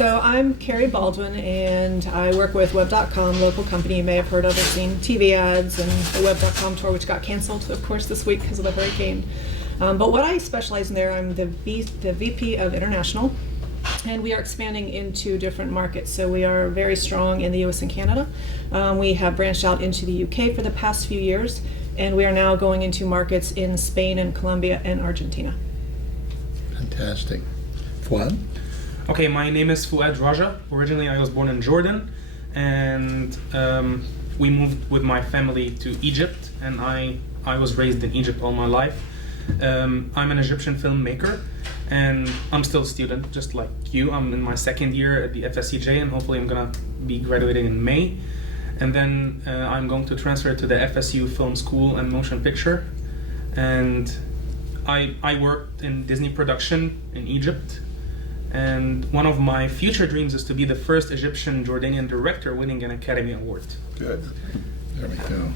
So I'm Carrie Baldwin, and I work with Web.com, local company you may have heard of or seen TV ads, and the Web.com tour, which got canceled, of course, this week because of the hurricane. But what I specialize in there, I'm the VP of International, and we are expanding into different markets. So we are very strong in the US and Canada. We have branched out into the UK for the past few years, and we are now going into markets in Spain and Colombia and Argentina. Fantastic. Fuad? Okay, my name is Fuad Raja. Originally, I was born in Jordan, and we moved with my family to Egypt, and I was raised in Egypt all my life. I'm an Egyptian filmmaker, and I'm still a student, just like you. I'm in my second year at the FSCJ, and hopefully I'm gonna be graduating in May. And then I'm going to transfer to the FSU Film School and Motion Picture. And I worked in Disney production in Egypt. And one of my future dreams is to be the first Egyptian Jordanian director winning an Academy Award. Good. There we go.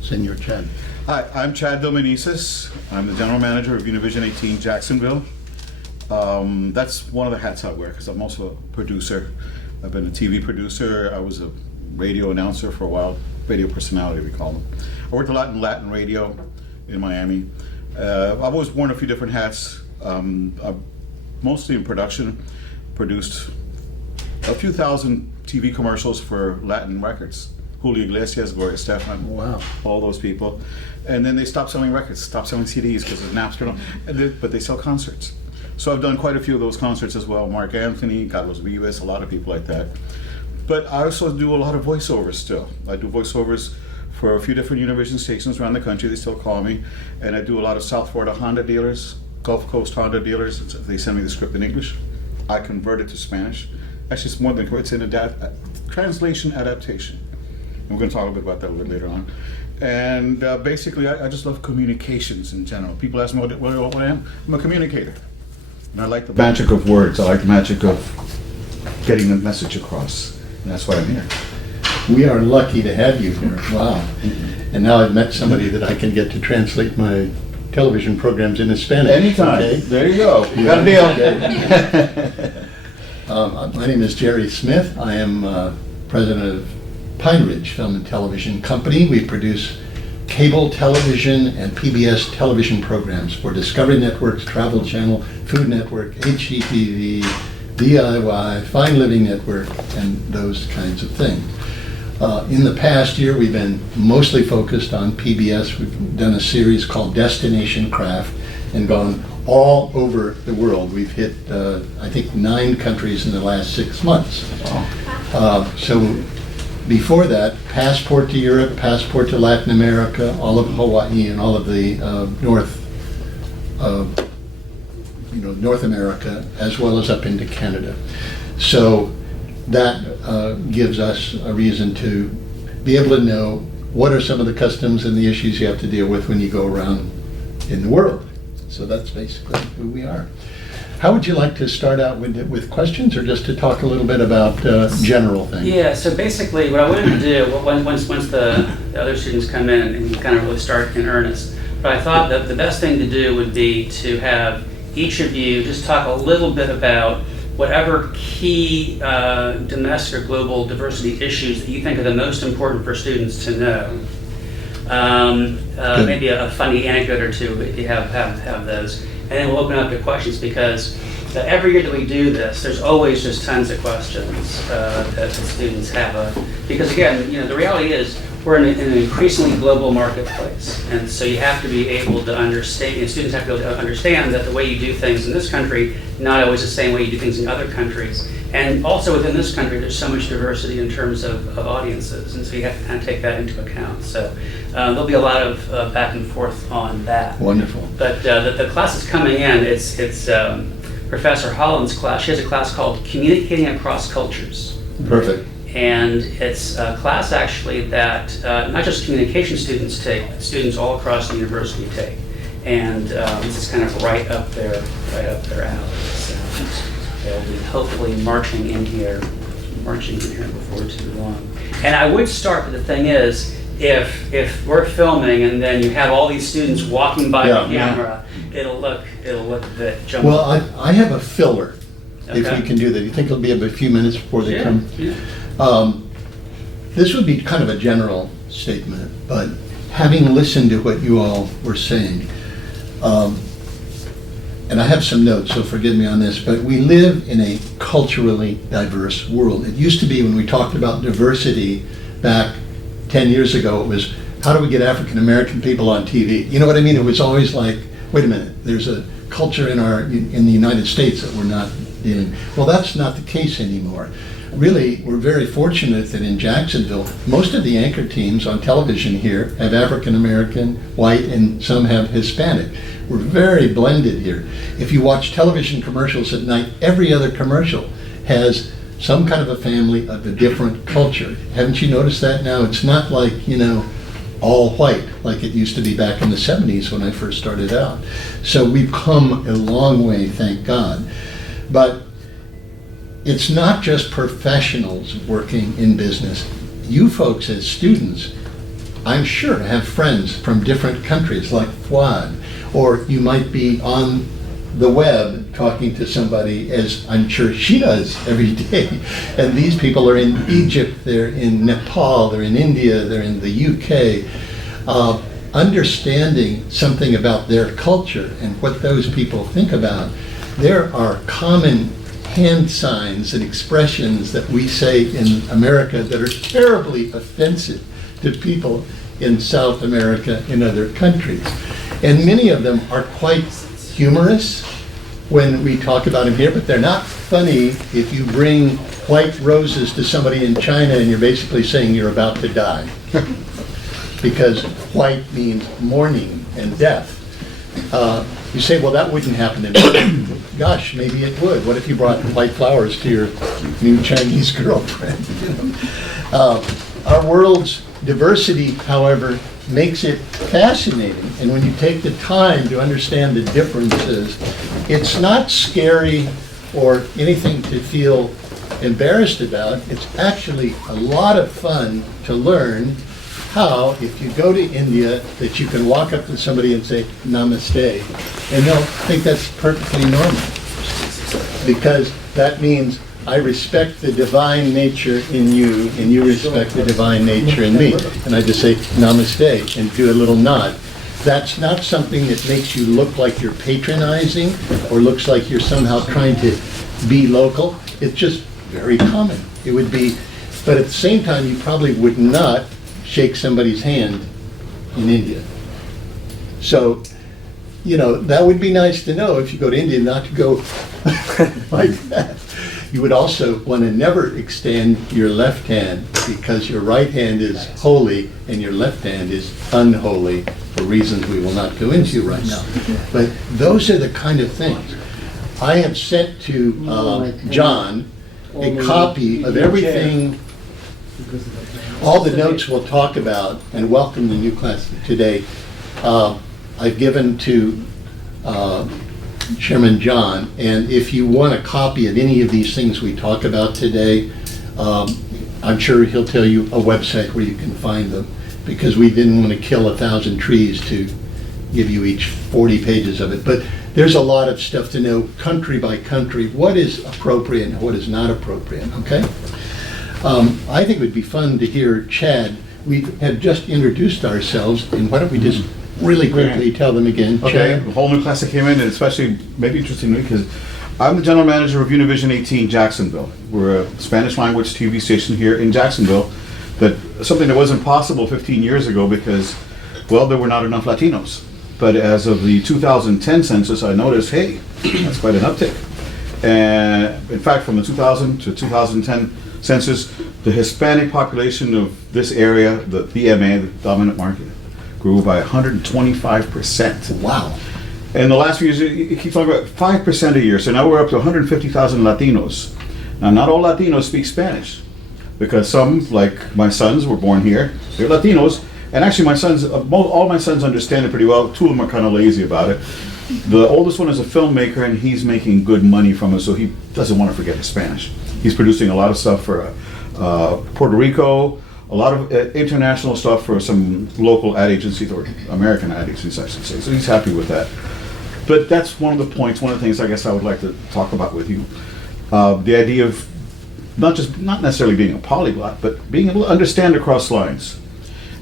Senor Chad. Hi, I'm Chad Domenisis. I'm the general manager of Univision 18 Jacksonville. That's one of the hats I wear because I'm also a producer. I've been a TV producer. I was a radio announcer for a while, radio personality we call them. I worked a lot in Latin radio in Miami. I've always worn a few different hats. Mostly in production, produced a few thousand TV commercials for Latin records. Julio Iglesias, Gloria Estefan, Wow. all those people. And then they stopped selling records, stopped selling CDs because of Napster, but they sell concerts. So I've done quite a few of those concerts as well. Mark Anthony, Carlos Vives, a lot of people like that. But I also do a lot of voiceovers still. I do voiceovers for a few different Univision stations around the country. They still call me. And I do a lot of South Florida Honda dealers, Gulf Coast Honda dealers. They send me the script in English. I convert it to Spanish. Actually, it's more than it's an translation adaptation. And we're going to talk a bit about that a little later on. And basically, I just love communications in general. People ask me what I am. I'm a communicator. And I like the magic of words. I like the magic of getting the message across. And that's why I'm here. We are lucky to have you here. Wow. And now I've met somebody that I can get to translate my television programs into Spanish. Anytime. Okay? There you go. You got a deal. My name is Jerry Smith. I am president of Pine Ridge Film and Television Company. We produce cable television and PBS television programs for Discovery Networks, Travel Channel, Food Network, HGTV, DIY, Fine Living Network, and those kinds of things. In the past year, we've been mostly focused on PBS. We've done a series called Destination Craft and gone all over the world. We've hit, I think, 9 countries in the last 6 months. So before that, Passport to Europe, Passport to Latin America, all of Hawaii, and all of the North America, as well as up into Canada. So that gives us a reason to be able to know what are some of the customs and the issues you have to deal with when you go around in the world. So that's basically who we are. How would you like to start out with questions, or just to talk a little bit about general things? Yeah, so basically what I wanted to do, once the other students come in and kind of really start in earnest, but I thought that the best thing to do would be to have each of you just talk a little bit about whatever key domestic or global diversity issues that you think are the most important for students to know. Maybe a funny anecdote or two if you have those. And then we'll open up to questions, because every year that we do this, there's always just tons of questions that the students have. Because again, the reality is we're in an increasingly global marketplace, and so you have to be able to understand. Students have to be able to understand that the way you do things in this country, not always the same way you do things in other countries. And also within this country, there's so much diversity in terms of audiences, and so you have to kind of take that into account. So there'll be a lot of back and forth on that. Wonderful. But the class is coming in. It's Professor Holland's class. She has a class called Communicating Across Cultures. Perfect. And it's a class actually that not just communication students take, but students all across the university take. And this is kind of right up their alley. So they'll be hopefully marching in here before too long. And I would start, but the thing is, if we're filming and then you have all these students walking by the camera, it'll look a bit jumbled. Well, I have a filler. if Okay. we can do that. You think it'll be a few minutes before they Yeah, come? yeah. This would be kind of a general statement, but having listened to what you all were saying, and I have some notes, so forgive me on this, but we live in a culturally diverse world. It used to be when we talked about diversity back 10 years ago, it was, how do we get African American people on TV? You know what I mean? It was always like, wait a minute, there's a culture in the United States that we're not dealing. Well, that's not the case anymore. Really, we're very fortunate that in Jacksonville, most of the anchor teams on television here have African American, white, and some have Hispanic. We're very blended here. If you watch television commercials at night, every other commercial has some kind of a family of a different culture. Haven't you noticed that now? It's not like, all white like it used to be back in the 70s when I first started out. So we've come a long way, thank God. But it's not just professionals working in business. You folks as students, I'm sure, have friends from different countries like Fuad, or you might be on the web talking to somebody, as I'm sure she does every day. And these people are in Egypt, they're in Nepal, they're in India, they're in the UK. Understanding something about their culture and what those people think about, there are common hand signs and expressions that we say in America that are terribly offensive to people in South America and other countries. And many of them are quite humorous when we talk about them here, but they're not funny if you bring white roses to somebody in China and you're basically saying you're about to die. Because white means mourning and death. You say, well, that wouldn't happen in America. Gosh, maybe it would. What if you brought white flowers to your new Chinese girlfriend? Our world's diversity, however, makes it fascinating. And when you take the time to understand the differences, it's not scary or anything to feel embarrassed about. It's actually a lot of fun to learn how, if you go to India, that you can walk up to somebody and say, namaste, and they'll think that's perfectly normal. Because that means I respect the divine nature in you, and you respect the divine nature in me. And I just say, namaste, and do a little nod. That's not something that makes you look like you're patronizing, or looks like you're somehow trying to be local. It's just very common. It would be, but at the same time, you probably would not shake somebody's hand in India. So, that would be nice to know if you go to India, not to go like that. You would also want to never extend your left hand, because your right hand is holy and your left hand is unholy, for reasons we will not go into right now. But those are the kind of things. I have sent to John a copy of everything, all the notes we'll talk about, and welcome the new class today. I've given to Chairman John, and if you want a copy of any of these things we talk about today, I'm sure he'll tell you a website where you can find them, because we didn't want to kill 1,000 trees to give you each 40 pages of it. But there's a lot of stuff to know, country by country, what is appropriate and what is not appropriate, okay? I think it would be fun to hear Chad. We have just introduced ourselves, and why don't we just really quickly tell them again. Okay, Chad? a whole new class that came in, and especially maybe interesting to me because I'm the general manager of Univision 18 Jacksonville. We're a Spanish language TV station here in Jacksonville. Something that wasn't possible 15 years ago because, well, there were not enough Latinos. But as of the 2010 census, I noticed, hey, that's quite an uptick. And in fact, from the 2000 to 2010 census, the Hispanic population of this area, the DMA, the dominant market, grew by 125%. Wow. In the last few years, it keeps talking about 5% a year. So now we're up to 150,000 Latinos. Now, not all Latinos speak Spanish, because some, like my sons, were born here. They're Latinos, and actually, my sons, all my sons understand it pretty well. Two of them are kind of lazy about it. The oldest one is a filmmaker, and he's making good money from it, so he doesn't want to forget his Spanish. He's producing a lot of stuff for Puerto Rico, a lot of international stuff for some local ad agencies, or American ad agencies, I should say. So he's happy with that. But that's one of the points, one of the things I guess I would like to talk about with you. The idea of not necessarily being a polyglot, but being able to understand across lines.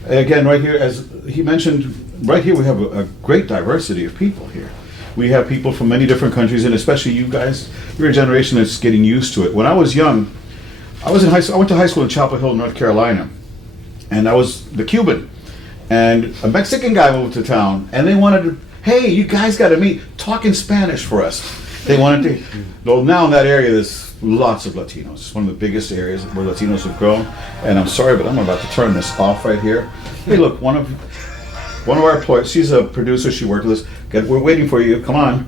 Again, right here, as he mentioned, right here we have a great diversity of people here. We have people from many different countries, and especially you guys, you're a generation that's getting used to it. When I was young, I was in high school. I went to high school in Chapel Hill, North Carolina, and I was the Cuban. And a Mexican guy moved to town, and they wanted to, hey, you guys got to meet, talk in Spanish for us. They wanted to, well, now in that area, there's lots of Latinos. It's one of the biggest areas where Latinos have grown. And I'm sorry, but I'm about to turn this off right here. Hey, look, one of our employees, she's a producer, she worked with us. We're waiting for you, come on.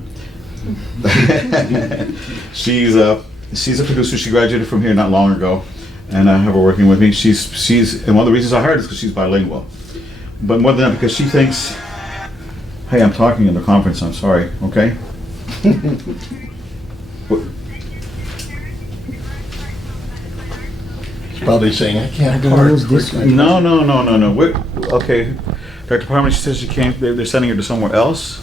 She's a producer, she graduated from here not long ago. And I have her working with me. She's and one of the reasons I hired her is because she's bilingual. But more than that, because she thinks, hey, I'm talking in the conference, I'm sorry, okay? He's probably saying, I can't don't park. know this Quick, one. No. Okay, Dr. Parma, she says she can't, they're sending her to somewhere else?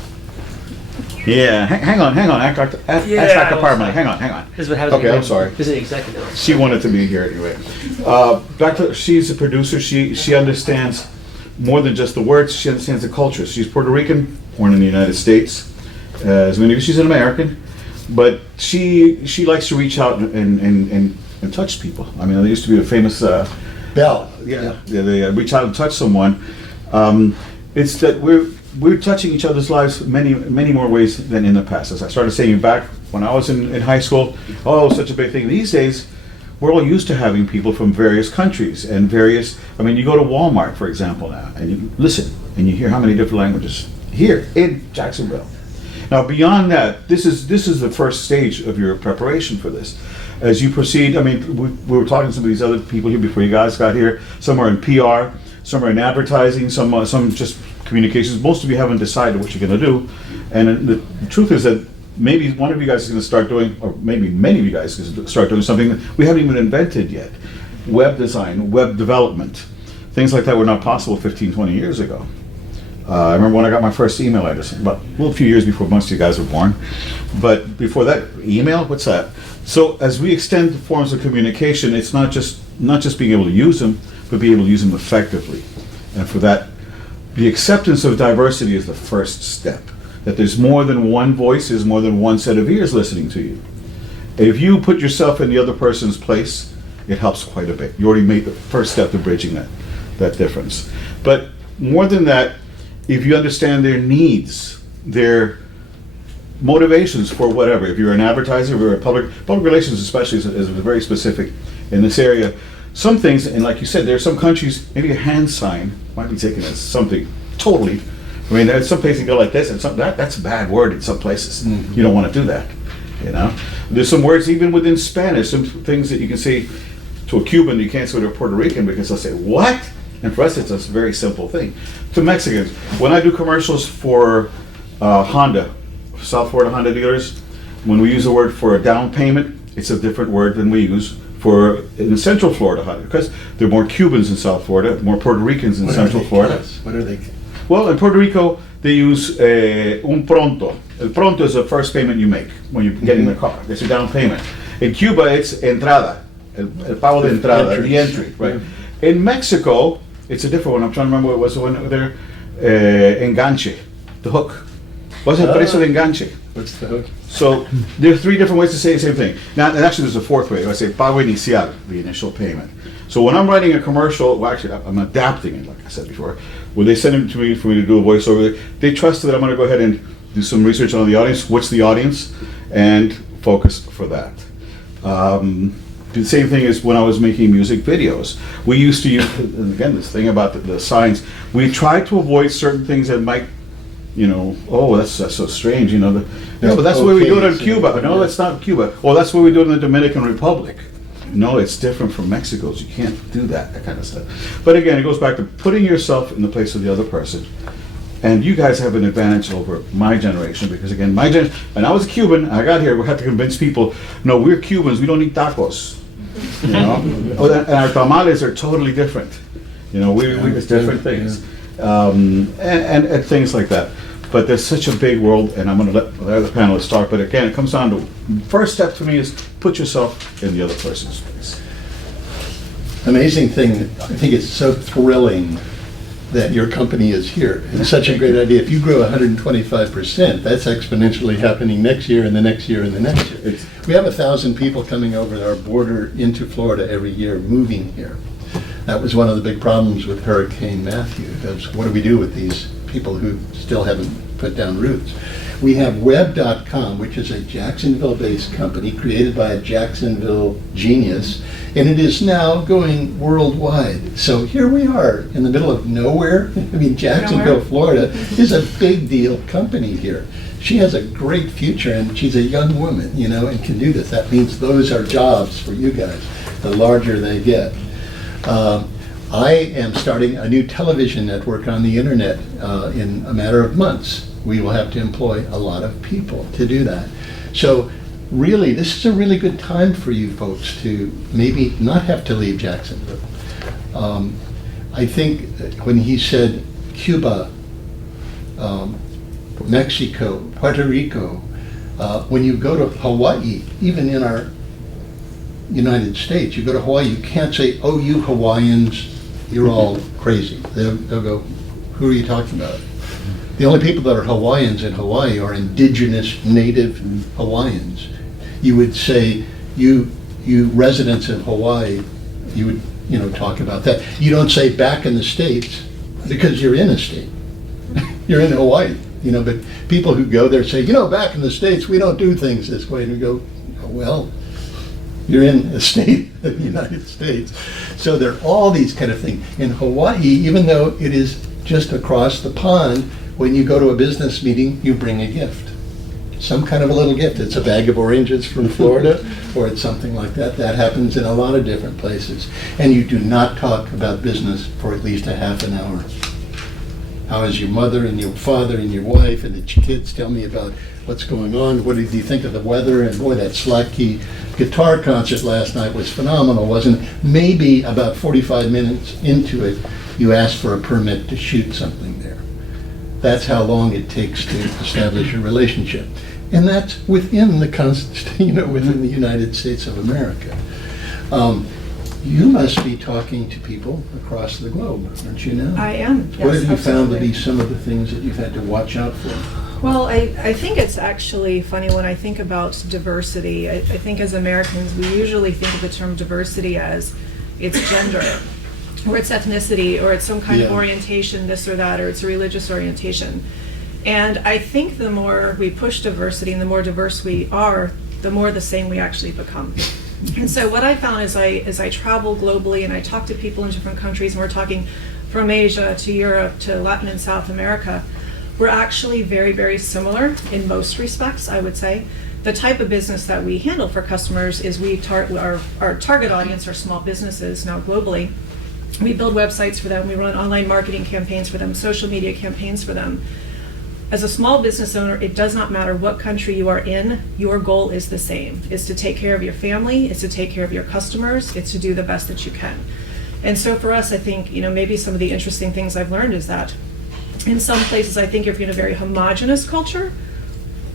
Yeah, hang on, ask Dr. Parma, hang on. This is what happens. Okay, I'm sorry. This is the executive. She wanted to be here anyway. She's a producer, she understands more than just the words, she understands the culture. She's Puerto Rican, born in the United States. As many, she's an American, but she likes to reach out and touch people. I mean, there used to be a famous Bell. they reach out and touch someone. It's that we're touching each other's lives many more ways than in the past. As I started saying back when I was in high school, oh, such a big thing. These days, we're all used to having people from various countries and various. I mean, you go to Walmart, for example, now, and you listen and you hear how many different languages here in Jacksonville. Now, beyond that, this is the first stage of your preparation for this. As you proceed, I mean, we were talking to some of these other people here before you guys got here. Some are in PR, some are in advertising, some just communications. Most of you haven't decided what you're going to do, and the truth is that maybe one of you guys is going to start doing, or maybe many of you guys is going to start doing something that we haven't even invented yet. Web design, web development, things like that were not possible 15, 20 years ago. I remember when I got my first email address, a few years before most of you guys were born. But before that, email, what's that? So as we extend forms of communication, it's not just being able to use them, but being able to use them effectively. And for that, the acceptance of diversity is the first step. That there's more than one voice, there's more than one set of ears listening to you. If you put yourself in the other person's place, it helps quite a bit. You already made the first step to bridging that difference. But more than that, if you understand their needs, their motivations for whatever, if you're an advertiser, if you're a public relations especially is very specific in this area. Some things, and like you said, there are some countries, maybe a hand sign might be taken as something totally, I mean, there's some places you go like this, and that's a bad word in some places. Mm-hmm. You don't want to do that, you know? There's some words even within Spanish, some things that you can say to a Cuban, you can't say to a Puerto Rican because they'll say, what? And for us, it's a very simple thing. To Mexicans, when I do commercials for Honda, South Florida Honda dealers, when we use a word for a down payment, it's a different word than we use for in Central Florida Honda, because there are more Cubans in South Florida, more Puerto Ricans in Central Florida. What are they? Well, in Puerto Rico, they use un pronto. El pronto is the first payment you make when you're getting the car. It's a down payment. In Cuba, it's entrada, el pago de entrada, the entry, right? In Mexico, it's a different one. I'm trying to remember what was the one over there. Enganche, the hook. What's el precio de enganche? What's the hook? So there are three different ways to say the same thing. Now, and actually, there's a fourth way. I say pago inicial, the initial payment. So when I'm writing a commercial, well, actually, I'm adapting it, like I said before. When they send it to me for me to do a voiceover, they trust that I'm going to go ahead and do some research on the audience. What's the audience? And focus for that. The same thing as when I was making music videos. We used to use, and again, this thing about the signs. We tried to avoid certain things that might, you know, oh, that's so strange, you know. But that's the way we do it in Cuba. No, it's not Cuba. Well, that's the way we do it in the Dominican Republic. No, it's different from Mexico's. You can't do that kind of stuff. But again, it goes back to putting yourself in the place of the other person. And you guys have an advantage over my generation because, again, when I was a Cuban, I got here, we had to convince people, no, we're Cubans, we don't eat tacos. You know? And our tamales are totally different. You know, it's different things. And things like that. But there's such a big world, and I'm going to let the other panelists start. But again, it comes down to first step for me is put yourself in the other person's place. Amazing thing, I think it's so thrilling that your company is here. It's such a great idea. If you grow 125%, that's exponentially happening next year and the next year and the next year. We have 1,000 people coming over our border into Florida every year, moving here. That was one of the big problems with Hurricane Matthew. Was what do we do with these people who still haven't put down roots? We have Web.com, which is a Jacksonville-based company created by a Jacksonville genius, and it is now going worldwide. So here we are in the middle of nowhere. I mean, Jacksonville, Florida is a big deal company here. She has a great future, and she's a young woman, you know, and can do this. That means those are jobs for you guys, the larger they get. I am starting a new television network on the internet in a matter of months. We will have to employ a lot of people to do that. So really, this is a really good time for you folks to maybe not have to leave Jacksonville. I think when he said Cuba, Mexico, Puerto Rico, when you go to Hawaii, even in our United States, you go to Hawaii, you can't say, oh, you Hawaiians, you're all crazy. They'll go, who are you talking about? The only people that are Hawaiians in Hawaii are indigenous native Hawaiians. You would say, you residents of Hawaii, you would, you know, talk about that. You don't say back in the States because you're in a state. You're in Hawaii, you know, but people who go there say, you know, back in the States, we don't do things this way. And we go, oh, well, you're in a state of the United States. So there are all these kind of things. In Hawaii, even though it is just across the pond, when you go to a business meeting, you bring a gift. Some kind of a little gift. It's a bag of oranges from Florida, or it's something like that. That happens in a lot of different places. And you do not talk about business for at least a half an hour. How is your mother and your father and your wife and the kids? Tell me about what's going on. What did you think of the weather? And boy, that Slack Key guitar concert last night was phenomenal, wasn't it? Maybe about 45 minutes into it, you asked for a permit to shoot something there. That's how long it takes to establish a relationship. And that's within the within the United States of America. You must be talking to people across the globe, aren't you now? I am. What yes, have you found to absolutely. be some of the things that you've had to watch out for? Well, I think it's actually funny when I think about diversity. I think as Americans, we usually think of the term diversity as it's gender, or it's ethnicity, or it's some kind of Yeah. orientation, this or that, or it's a religious orientation. And I think the more we push diversity and the more diverse we are, the more the same we actually become. And so what I found as I travel globally and I talk to people in different countries, and we're talking from Asia to Europe to Latin and South America, we're actually very, very similar in most respects, I would say. The type of business that we handle for customers is our target audience are small businesses now globally. We build websites for them, we run online marketing campaigns for them, social media campaigns for them. As a small business owner, it does not matter what country you are in, your goal is the same. It's to take care of your family, it's to take care of your customers, it's to do the best that you can. And so for us, I think, maybe some of the interesting things I've learned is that in some places, I think if you're in a very homogenous culture,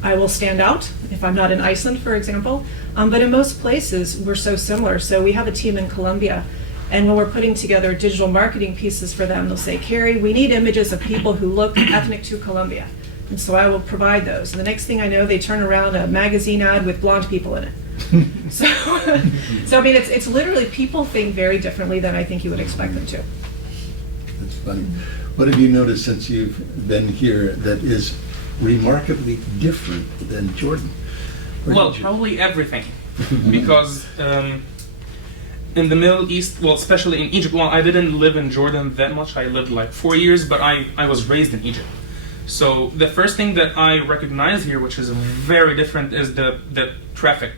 I will stand out if I'm not in Iceland, for example. But in most places, we're so similar. So we have a team in Colombia, and when we're putting together digital marketing pieces for them, they'll say, Carrie, we need images of people who look ethnic to Colombia. And so I will provide those. And the next thing I know, they turn around a magazine ad with blonde people in it. So I mean, it's literally people think very differently than I think you would expect them to. That's funny. What have you noticed since you've been here that is remarkably different than Jordan? Well, probably everything. Because in the Middle East, well, especially in Egypt, well, I didn't live in Jordan that much. I lived like 4 years, but I was raised in Egypt. So the first thing that I recognize here, which is very different, is the traffic.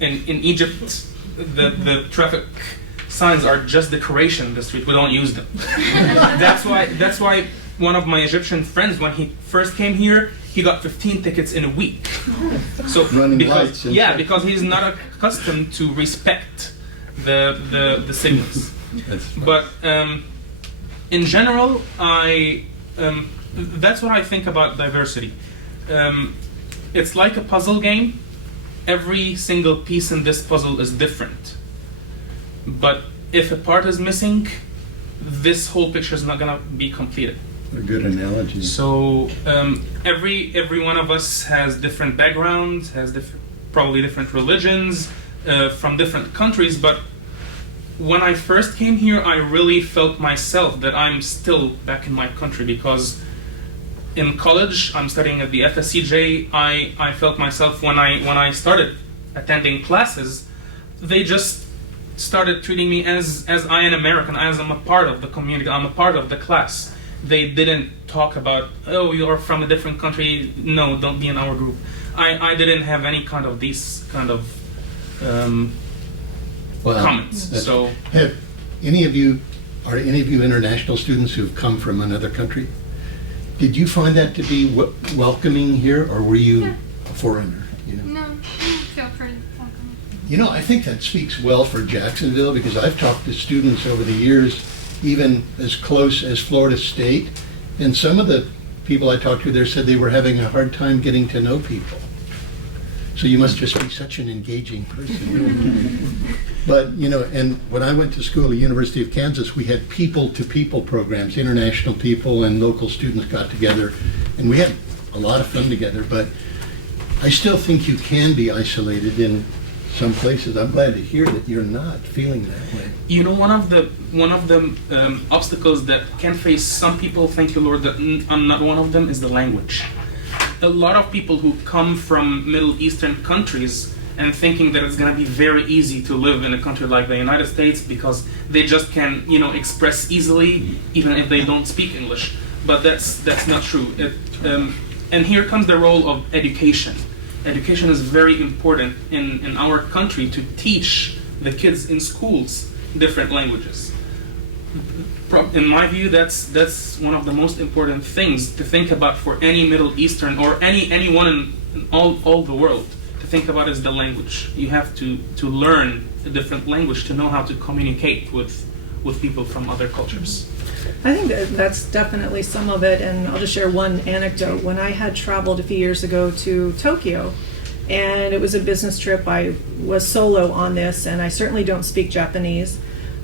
In Egypt, the traffic signs are just decoration in the street. We don't use them. That's why one of my Egyptian friends, when he first came here, he got 15 tickets in a week. So because he's not accustomed to respect the signals. But in general, That's what I think about diversity. It's like a puzzle game. Every single piece in this puzzle is different. But if a part is missing, this whole picture is not going to be completed. A good analogy. So every one of us has different backgrounds, has probably different religions, from different countries. But when I first came here, I really felt myself that I'm still back in my country, because in college, I'm studying at the FSCJ. I felt myself when I started attending classes, they just started treating me as I am American, as I'm a part of the community, I'm a part of the class. They didn't talk about, oh, you're from a different country, no, don't be in our group. I didn't have any kind of these kind of comments. So, are any of you international students who've come from another country? Did you find that to be welcoming here, or were you a foreigner? You know? No, I feel pretty welcome. You know, I think that speaks well for Jacksonville, because I've talked to students over the years, even as close as Florida State, and some of the people I talked to there said they were having a hard time getting to know people. So you must just be such an engaging person. But, you know, and when I went to school at the University of Kansas, we had people-to-people programs. International people and local students got together, and we had a lot of fun together. But I still think you can be isolated in some places. I'm glad to hear that you're not feeling that way. you know, one of the obstacles that can face some people, thank you Lord that I'm not one of them, is the language. A lot of people who come from Middle Eastern countries and thinking that it's going to be very easy to live in a country like the United States because they just can, you know, express easily even if they don't speak English. But that's not true. And here comes the role of education. Education is very important in our country to teach the kids in schools different languages. In my view, that's one of the most important things to think about for any Middle Eastern or anyone in all the world. To think about is the language. You have to learn a different language to know how to communicate with people from other cultures. I think that's definitely some of it, and I'll just share one anecdote. When I had traveled a few years ago to Tokyo, and it was a business trip, I was solo on this, and I certainly don't speak Japanese,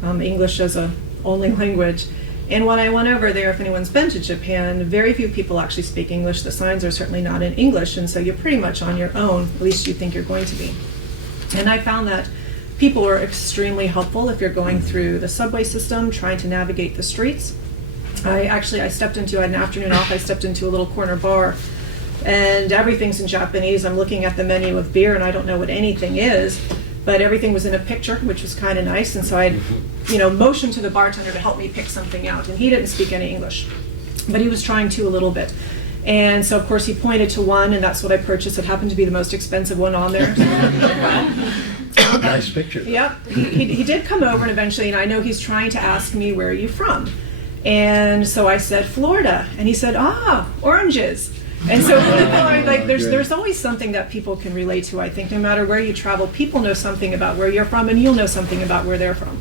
English as a only language. And when I went over there, if anyone's been to Japan, very few people actually speak English. The signs are certainly not in English, and so you're pretty much on your own, at least you think you're going to be. And I found that people are extremely helpful if you're going through the subway system, trying to navigate the streets. I had an afternoon off, I stepped into a little corner bar, and everything's in Japanese. I'm looking at the menu of beer, and I don't know what anything is, but everything was in a picture, which was kind of nice, and so I motioned to the bartender to help me pick something out, and he didn't speak any English, but he was trying to a little bit. And so, of course, he pointed to one, and that's what I purchased. It happened to be the most expensive one on there. Nice picture. Yep. He did come over, and eventually, and I know he's trying to ask me, where are you from? And so I said, Florida. And he said, oranges. And so people are like, there's always something that people can relate to, I think. No matter where you travel, people know something about where you're from, and you'll know something about where they're from.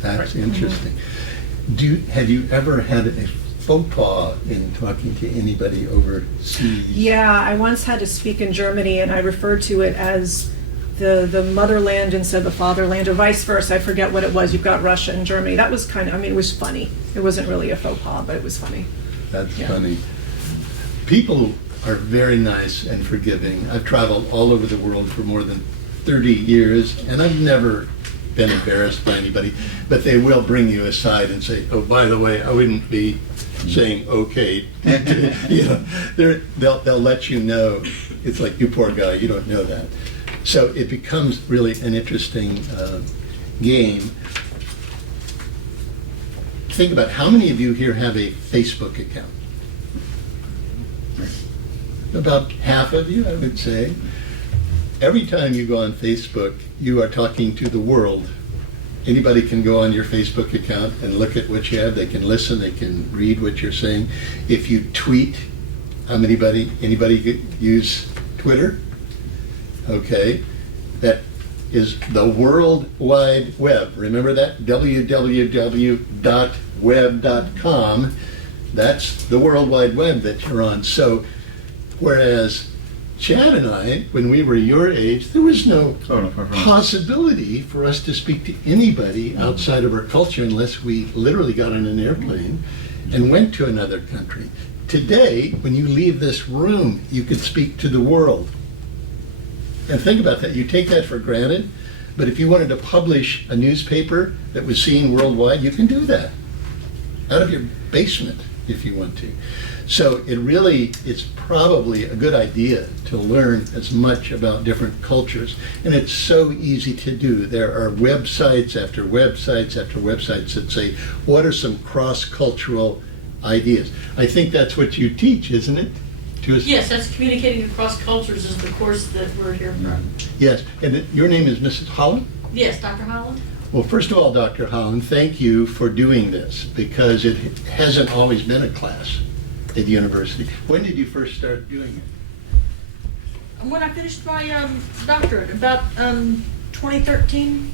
That's interesting. Have you ever had a faux pas in talking to anybody overseas? Yeah, I once had to speak in Germany, and I referred to it as the motherland instead of the fatherland, or vice versa. I forget what it was. You've got Russia and Germany. That was it was funny. It wasn't really a faux pas, but it was funny. That's funny. People are very nice and forgiving. I've traveled all over the world for more than 30 years, and I've never been embarrassed by anybody, but they will bring you aside and say, oh, by the way, I wouldn't be saying okay. They'll let you know. It's like, you poor guy, you don't know that. So it becomes really an interesting game. Think about how many of you here have a Facebook account? About half of you, I would say. Every time you go on Facebook, you are talking to the world. Anybody can go on your Facebook account and look at what you have. They can listen, they can read what you're saying. If you tweet, anybody use Twitter? Okay, that is the World Wide Web. Remember that? www.web.com. That's the World Wide Web that you're on. So, whereas Chad and I, when we were your age, there was no Oh, no, far from it. possibility for us to speak to anybody outside of our culture unless we literally got on an airplane and went to another country. Today, when you leave this room, you could speak to the world. And think about that. You take that for granted, but if you wanted to publish a newspaper that was seen worldwide, you can do that out of your basement if you want to. So it's probably a good idea to learn as much about different cultures. And it's so easy to do. There are websites after websites after websites that say, what are some cross-cultural ideas? I think that's what you teach, isn't it? Yes, that's Communicating Across Cultures is the course that we're here for. Yes. And your name is Mrs. Holland? Yes, Dr. Holland? Well, first of all, Dr. Holland, thank you for doing this because it hasn't always been a class at the university. When did you first start doing it? When I finished my doctorate, about 2013.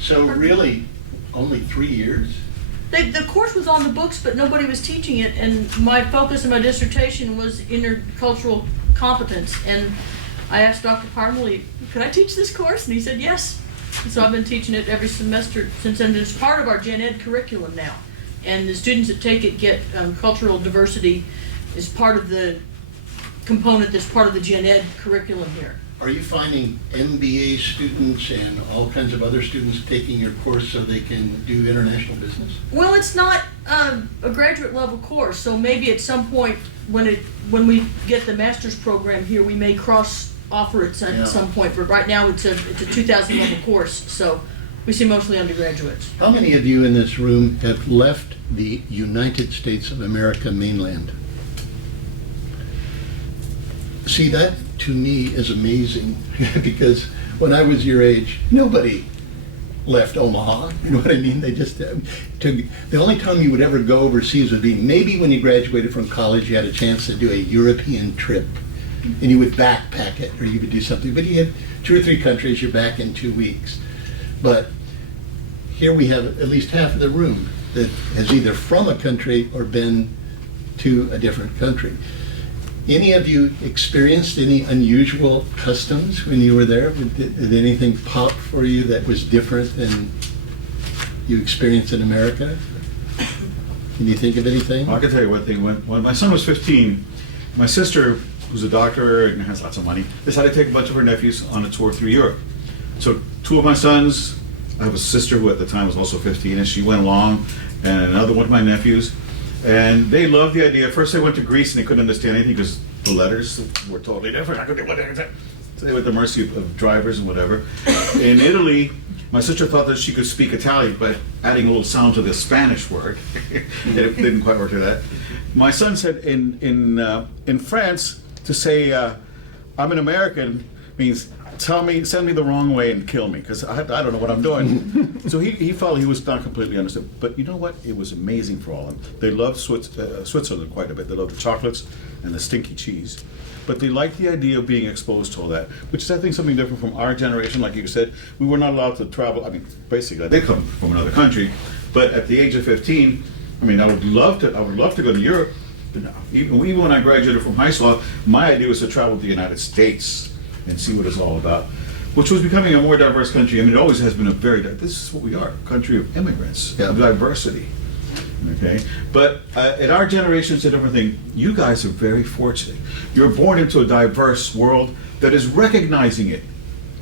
So really, only 3 years? The course was on the books, but nobody was teaching it, and my focus in my dissertation was intercultural competence. And I asked Dr. Parmalee, could I teach this course? And he said yes. So I've been teaching it every semester since then. It's part of our Gen Ed curriculum now. And the students that take it get cultural diversity as part of the component that's part of the Gen Ed curriculum here. Are you finding MBA students and all kinds of other students taking your course so they can do international business? Well, it's not a graduate level course, so maybe at some point when we get the master's program here, we may cross offer it at some point. But right now, it's a 2000 level course, so we see mostly undergraduates. How many of you in this room have left the United States of America mainland? See, that to me is amazing because when I was your age, nobody left Omaha. You know what I mean? They just the only time you would ever go overseas would be maybe when you graduated from college, you had a chance to do a European trip and you would backpack it or you would do something. But you had 2 or 3 countries, you're back in 2 weeks. But here we have at least half of the room that has either from a country or been to a different country. Any of you experienced any unusual customs when you were there? Did anything pop for you that was different than you experienced in America? Can you think of anything? I can tell you one thing. When my son was 15, my sister, who's a doctor and has lots of money, decided to take a bunch of her nephews on a tour through Europe. So 2 of my sons, I have a sister who at the time was also 15, and she went along, and another one of my nephews. And they loved the idea. First they went to Greece and they couldn't understand anything because the letters were totally different. So they were at the mercy of drivers and whatever. In Italy, my sister thought that she could speak Italian by adding a little sound to the Spanish word. It didn't quite work to that. My son said in France, to say I'm an American means send me the wrong way and kill me because I don't know what I'm doing. So he felt he was not completely understood. But you know what? It was amazing for all of them. They loved Switzerland quite a bit. They loved the chocolates and the stinky cheese. But they liked the idea of being exposed to all that, which is, I think, something different from our generation. Like you said, we were not allowed to travel. I mean, basically, they come from another country. But at the age of 15, I mean, I would love to go to Europe. But no, even when I graduated from high school, my idea was to travel to the United States and see what it's all about, which was becoming a more diverse country. I mean, it always has been this is what we are, a country of immigrants, of diversity, okay? But in our generation, it's a different thing. You guys are very fortunate. You're born into a diverse world that is recognizing it,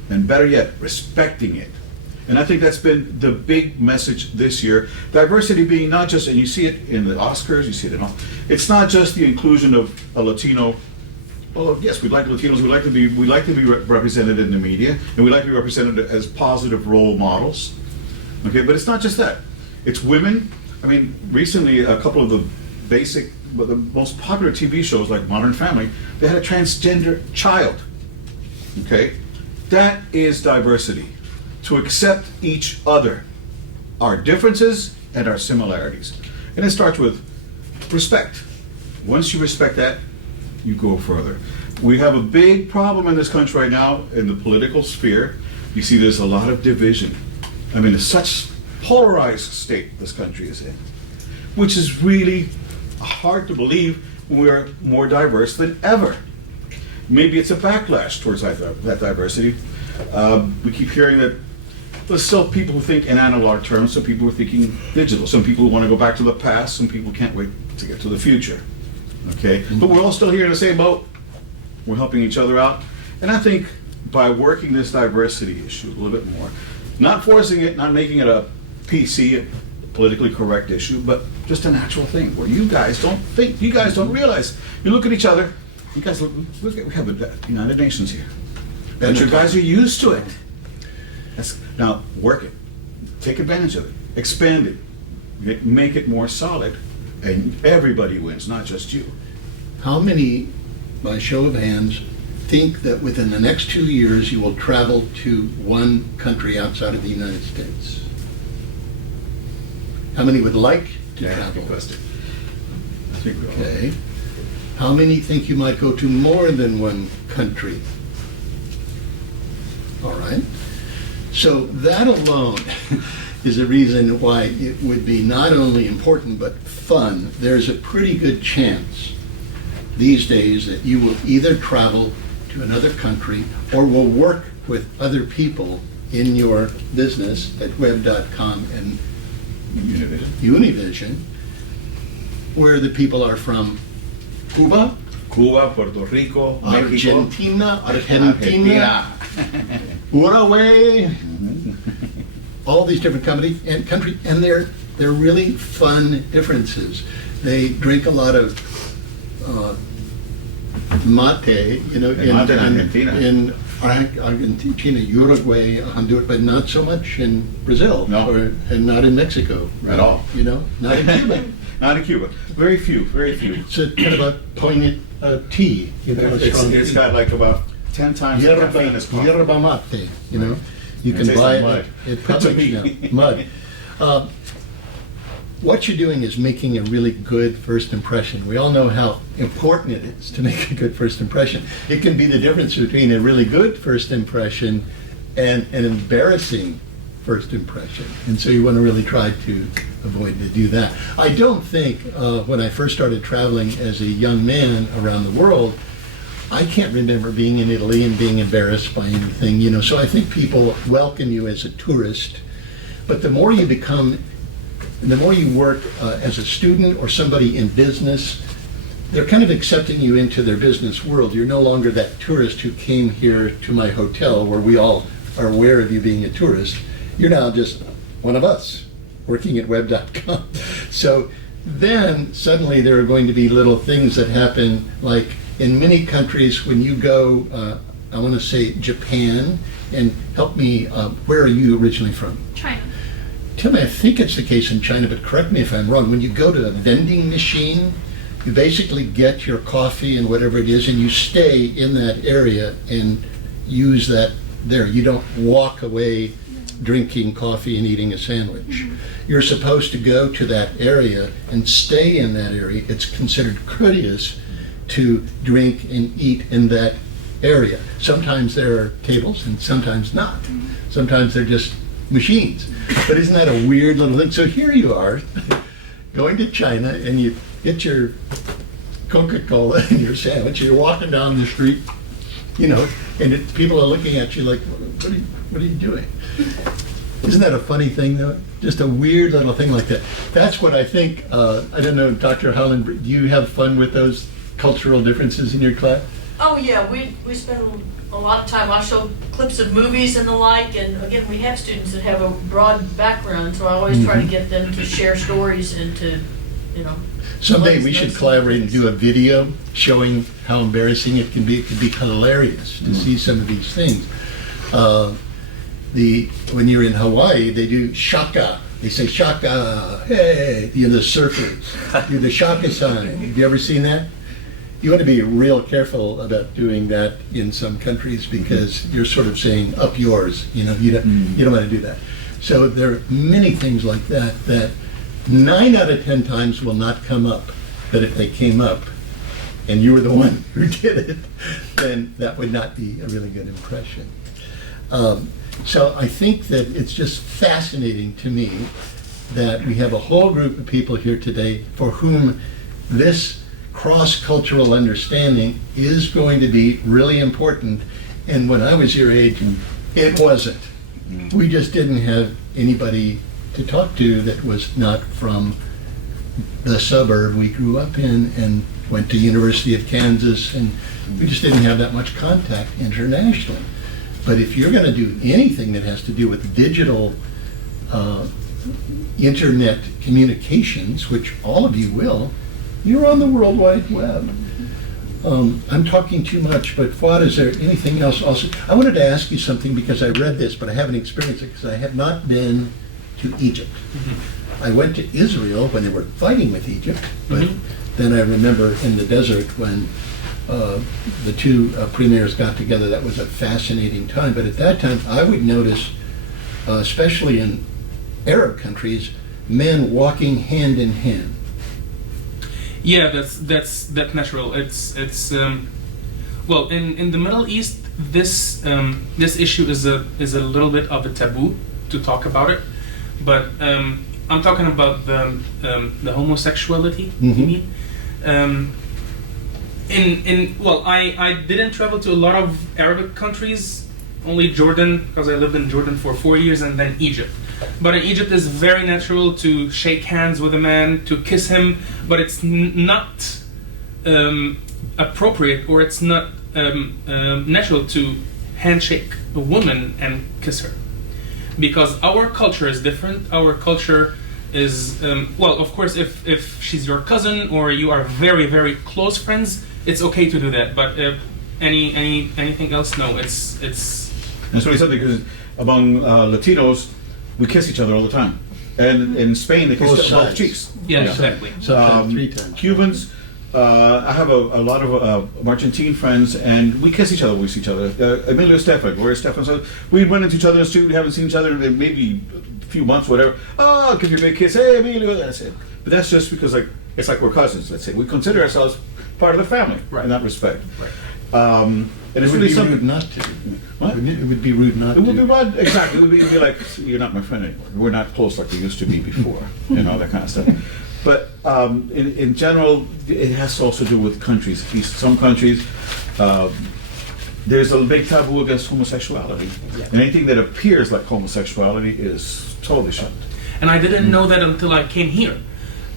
and better yet, respecting it. And I think that's been the big message this year. Diversity being not just, and you see it in the Oscars, you see it in all, it's not just the inclusion of a Latino. Well, yes, we like Latinos. We like to be represented in the media, and we like to be represented as positive role models. Okay, but it's not just that. It's women. I mean, recently, a couple of the most popular TV shows like Modern Family, they had a transgender child. Okay, that is diversity. To accept each other, our differences and our similarities, and it starts with respect. Once you respect that, you go further. We have a big problem in this country right now in the political sphere. You see there's a lot of division. I mean, it's such polarized state this country is in, which is really hard to believe when we're more diverse than ever. Maybe it's a backlash towards that diversity. We keep hearing that there's still people who think in analog terms, some people are thinking digital, some people want to go back to the past, some people can't wait to get to the future. Okay? But we're all still here in the same boat. We're helping each other out. And I think by working this diversity issue a little bit more, not forcing it, not making it a PC, politically correct issue, but just a natural thing where you guys don't think, you guys don't realize. You look at each other, you guys look at, we have the United Nations here. And you guys are used to it. Now, work it. Take advantage of it. Expand it. Make it more solid. And everybody wins, not just you. How many, by show of hands, think that within the next 2 years you will travel to one country outside of the United States? How many would like to travel? Good question. I think we all. Okay. How many think you might go to more than one country? All right. So that alone is a reason why it would be not only important but fun. There's a pretty good chance these days that you will either travel to another country or will work with other people in your business at web.com and Univision, where the people are from Cuba, Cuba, Puerto Rico, Mexico, Argentina, Uruguay, all these different countries, and they're really fun differences. They drink a lot of mate, you know, in Argentina. in Argentina, Uruguay, Honduras, but not so much in Brazil, No. and not in Mexico At all. You know, not in Cuba. Not in Cuba. Very few, very few. It's a kind of a poignant tea, you know. It's got like about 10 times the caffeine as coffee. Yerba mate, you know. You It can tastes buy like it mud. at Publix now. Mud. What you're doing is making a really good first impression. We all know how important it is to make a good first impression. It can be the difference between a really good first impression and an embarrassing first impression. And so you want to really try to avoid to do that. I don't think when I first started traveling as a young man around the world, I can't remember being in Italy and being embarrassed by anything, you know. So I think people welcome you as a tourist, but the more you become, the more you work as a student or somebody in business, they're kind of accepting you into their business world. You're no longer that tourist who came here to my hotel where we all are aware of you being a tourist. You're now just one of us working at web.com. So then suddenly there are going to be little things that happen, like in many countries when you go, I want to say Japan, and help me, where are you originally from? China. Tell me, I think it's the case in China, but correct me if I'm wrong. When you go to a vending machine, you basically get your coffee and whatever it is, and you stay in that area and use that there. You don't walk away drinking coffee and eating a sandwich. Mm-hmm. You're supposed to go to that area and stay in that area. It's considered courteous to drink and eat in that area. Sometimes there are tables and sometimes not. Sometimes they're just machines. But isn't that a weird little thing? So here you are, going to China, and you get your Coca-Cola and your sandwich, and you're walking down the street, you know, and people are looking at you like, what are you doing? Isn't that a funny thing, though? Just a weird little thing like that. That's what I think, I don't know, Dr. Holland, do you have fun with those cultural differences in your class? Oh, yeah, we spend a lot of time, I show clips of movies and the like, and again, we have students that have a broad background, so I always try to get them to share stories and to, you know. Someday let we us know should some collaborate and things. do a video showing how embarrassing it can be. It can be hilarious to see some of these things. When you're in Hawaii, they do shaka. They say shaka, hey, you're the surfers. You're the shaka sign. Have you ever seen that? You want to be real careful about doing that in some countries because you're sort of saying up yours. You know, you don't want to do that. So there are many things like that 9 out of 10 times will not come up. But if they came up and you were the one who did it, then that would not be a really good impression. So I think that it's just fascinating to me that we have a whole group of people here today for whom this cross-cultural understanding is going to be really important. And when I was your age, it wasn't. We just didn't have anybody to talk to that was not from the suburb we grew up in and went to University of Kansas, and we just didn't have that much contact internationally. But if you're going to do anything that has to do with digital internet communications, which all of you will, you're on the World Wide Web. I'm talking too much, but Fuad, is there anything else? Also, I wanted to ask you something because I read this, but I haven't experienced it because I have not been to Egypt. I went to Israel when they were fighting with Egypt, but then I remember in the desert when the two premiers got together. That was a fascinating time. But at that time, I would notice, especially in Arab countries, men walking hand in hand. Yeah, that's natural. It's well, in the Middle East, this issue is a little bit of a taboo to talk about it, but I'm talking about the homosexuality. You mean? Well, I didn't travel to a lot of Arabic countries, only Jordan, because I lived in Jordan for 4 years, and then Egypt. But in Egypt, it's very natural to shake hands with a man, to kiss him, but it's not appropriate, or it's not natural to handshake a woman and kiss her. Because our culture is different. Our culture is, well, of course, if she's your cousin or you are very, very close friends, it's okay to do that. But anything else, no, it's. That's really something, because among Latinos, we kiss each other all the time. And in Spain, they kiss Both both sides. cheeks. Yeah, exactly. Sometimes 3 times. Cubans, I have a lot of Argentine friends, and we kiss each other with each other. Emilio Estefan, where's Stefan? So we run into each other in the street, we haven't seen each other in maybe a few months, whatever. Oh, I'll give you a big kiss. Hey, Emilio, that's it. But that's just because it's like we're cousins, let's say. We consider ourselves part of the family in that respect. Right. And It it's would really be something. rude not to. What? It would be rude not It would to. be bad, exactly. It would be like, you're not my friend anymore. We're not close like we used to be before, that kind of stuff. But in general, it has to also do with countries. At least some countries, there's a big taboo against homosexuality. And anything that appears like homosexuality is totally shunned. And I didn't know that until I came here.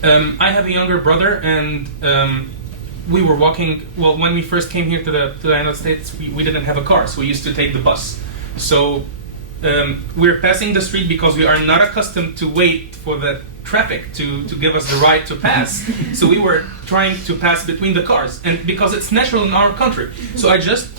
I have a younger brother, and we were walking. Well, when we first came here to the United States, we didn't have a car, so we used to take the bus. So we're passing the street because we are not accustomed to wait for the traffic to give us the right to pass. So we were trying to pass between the cars, and because it's natural in our country. So I just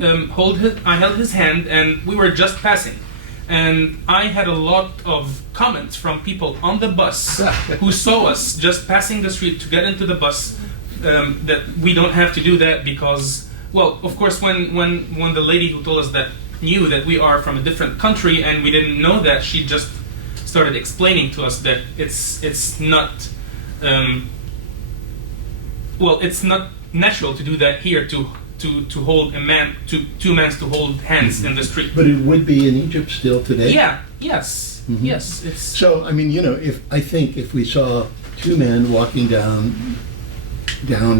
I held his hand, and we were just passing. And I had a lot of comments from people on the bus who saw us just passing the street to get into the bus, that we don't have to do that because, well, of course, when the lady who told us that knew that we are from a different country and we didn't know that, she just started explaining to us that it's not, well, it's not natural to do that here, to hold a man, two men to hold hands in the street. But it would be in Egypt still today? Yeah, yes, yes, it's... So, I mean, if we saw 2 men walking down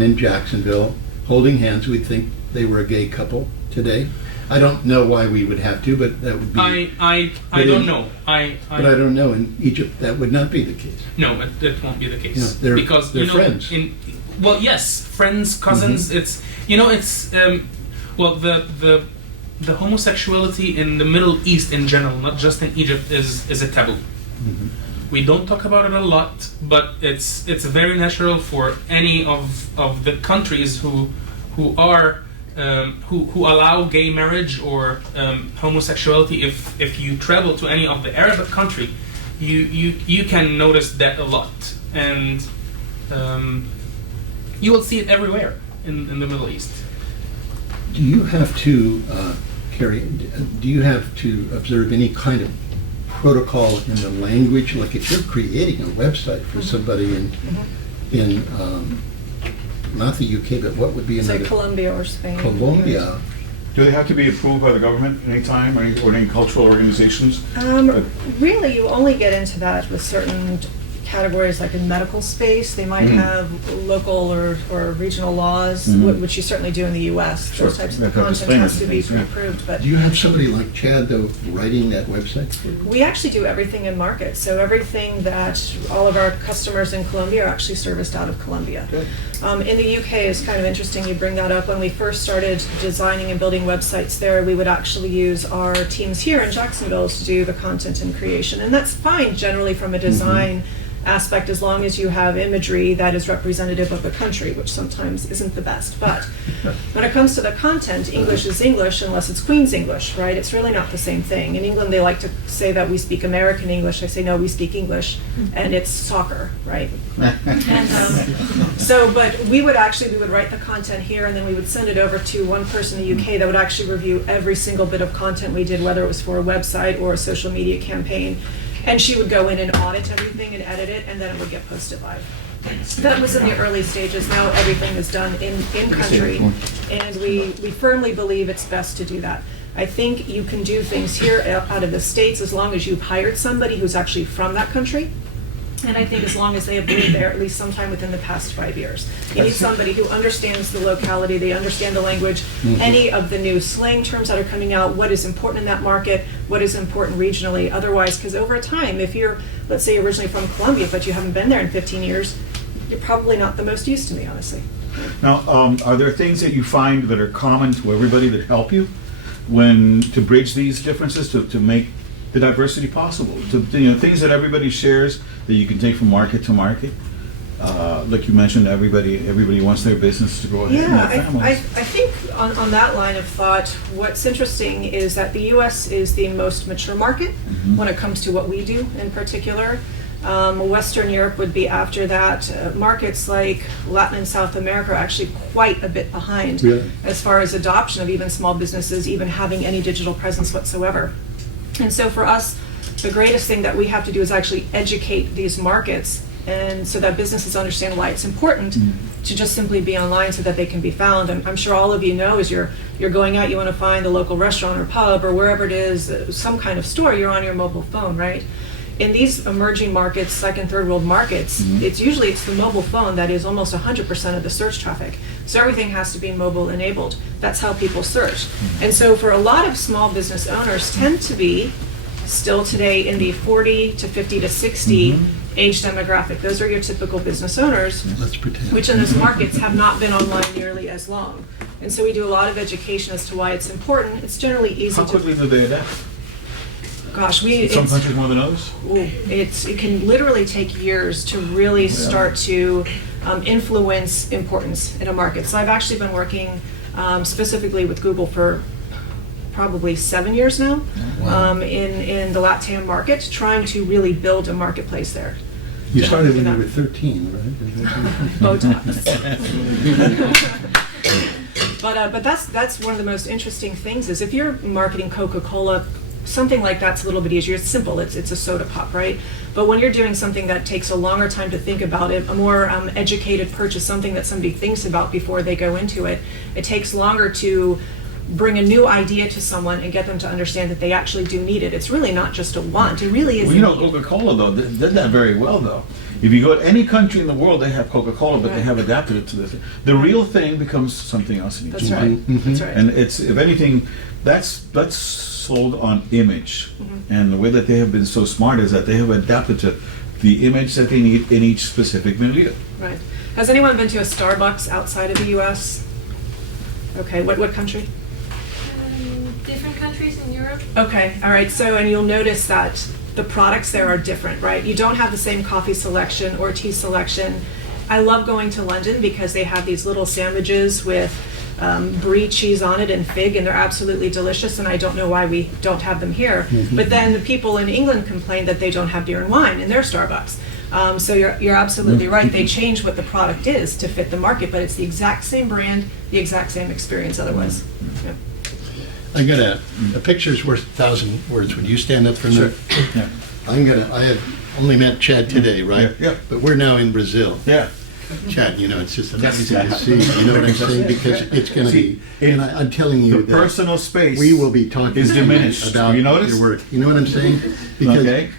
in Jacksonville holding hands, we'd think they were a gay couple today. I don't know why we would have to, but that would be... I don't know. But I don't know. In Egypt, that would not be the case. No, it won't be the case. Yeah, they're- because they're friends. Well, yes, friends, cousins. It's well, the homosexuality in the Middle East in general, not just in Egypt, is a taboo. We don't talk about it a lot, but it's very natural for any of the countries who allow gay marriage or homosexuality. If you travel to any of the Arabic country, you can notice that a lot, and you will see it everywhere in the Middle East. Do you have to, Carrie, do you have to observe any kind of protocol in the language? Like if you're creating a website for somebody in not the UK, but what would be Say another? Colombia or Spain. Colombia. Do they have to be approved by the government at any time, or any cultural organizations? Really, you only get into that with certain categories like in medical space. They might have local or regional laws, which you certainly do in the U.S. Sure. Those types They of have content disclaimers has to and be things, yeah. pre-approved. But Do you have somebody like Chad, though, writing that website for you? we actually do everything in market. So everything that all of our customers in Colombia are actually serviced out of Colombia. Good. In the UK, it's kind of interesting you bring that up. When we first started designing and building websites there, we would actually use our teams here in Jacksonville to do the content and creation. And that's fine generally from a design aspect as long as you have imagery that is representative of the country, which sometimes isn't the best. But when it comes to the content, English is English unless it's Queen's English, right? It's really not the same thing. In England, they like to say that we speak American English. I say, no, we speak English, and it's soccer, right? And but we would write the content here, and then we would send it over to one person in the UK that would actually review every single bit of content we did, whether it was for a website or a social media campaign. And she would go in and audit everything and edit it, and then it would get posted live. That was in the early stages. Now everything is done in country, and we firmly believe it's best to do that. I think you can do things here out of the States as long as you've hired somebody who's actually from that country. And I think as long as they have lived there at least sometime within the past 5 years. You need somebody who understands the locality, they understand the language, any of the new slang terms that are coming out, what is important in that market, what is important regionally. Otherwise, because over time, if you're, let's say, originally from Colombia, but you haven't been there in 15 years, you're probably not the most used to me, honestly. Now, are there things that you find that are common to everybody that help you to bridge these differences, to make the diversity possible? Things that everybody shares that you can take from market to market? Like you mentioned, everybody wants their business to go ahead. Yeah, and I families. think on that line of thought, what's interesting is that the U.S. is the most mature market when it comes to what we do in particular. Western Europe would be after that. Markets like Latin and South America are actually quite a bit behind as far as adoption of even small businesses, even having any digital presence whatsoever. And so for us, the greatest thing that we have to do is actually educate these markets, and so that businesses understand why it's important to just simply be online so that they can be found. And I'm sure all of you know, as you're going out, you want to find the local restaurant or pub or wherever it is, some kind of store, you're on your mobile phone, right? In these emerging markets, second, third world markets, it's the mobile phone that is almost 100% of the search traffic. So everything has to be mobile enabled. That's how people search. And so for a lot of small business owners tend to be still today in the 40 to 50 to 60 age demographic. Those are your typical business owners, Let's pretend. which in those markets have not been online nearly as long. And so we do a lot of education as to why it's important. It's generally easy How quickly do they adapt? Gosh, Some countries more than others? it can literally take years to really start to influence importance in a market. So I've actually been working specifically with Google for probably 7 years now in the LATAM market, trying to really build a marketplace there. You started when you were 13, right? Botox. But that's one of the most interesting things is if you're marketing Coca-Cola, something like that's a little bit easier. It's simple. It's a soda pop, right? But when you're doing something that takes a longer time to think about it, a more educated purchase, something that somebody thinks about before they go into it, it takes longer to bring a new idea to someone and get them to understand that they actually do need it. It's really not just a want. It really is. Well, Coca-Cola though did that very well though. If you go to any country in the world, they have Coca-Cola, but they have adapted it to this. The real thing becomes something else in each That's market. right. That's right. And it's, if anything, that's sold on image. And the way that they have been so smart is that they have adapted to the image that they need in each specific milieu. Right. Has anyone been to a Starbucks outside of the U.S.? Okay. What country? Different countries in Europe. Okay. All right. So, and you'll notice that the products there are different, right? You don't have the same coffee selection or tea selection. I love going to London because they have these little sandwiches with brie cheese on it and fig, and they're absolutely delicious, and I don't know why we don't have them here. But then the people in England complain that they don't have beer and wine in their Starbucks. So you're absolutely right. They change what the product is to fit the market, but it's the exact same brand, the exact same experience otherwise. Yeah. I got a picture's worth 1,000 words. Would you stand up for a minute? Yeah. I have only met Chad today, right? Yeah. But we're now in Brazil. Yeah. Chad, it's just amazing to see. You know what I'm saying? Because it's going to be. And I'm telling you The that personal space we will be talking is diminished. about You notice? your work. You know what I'm saying? Because Okay.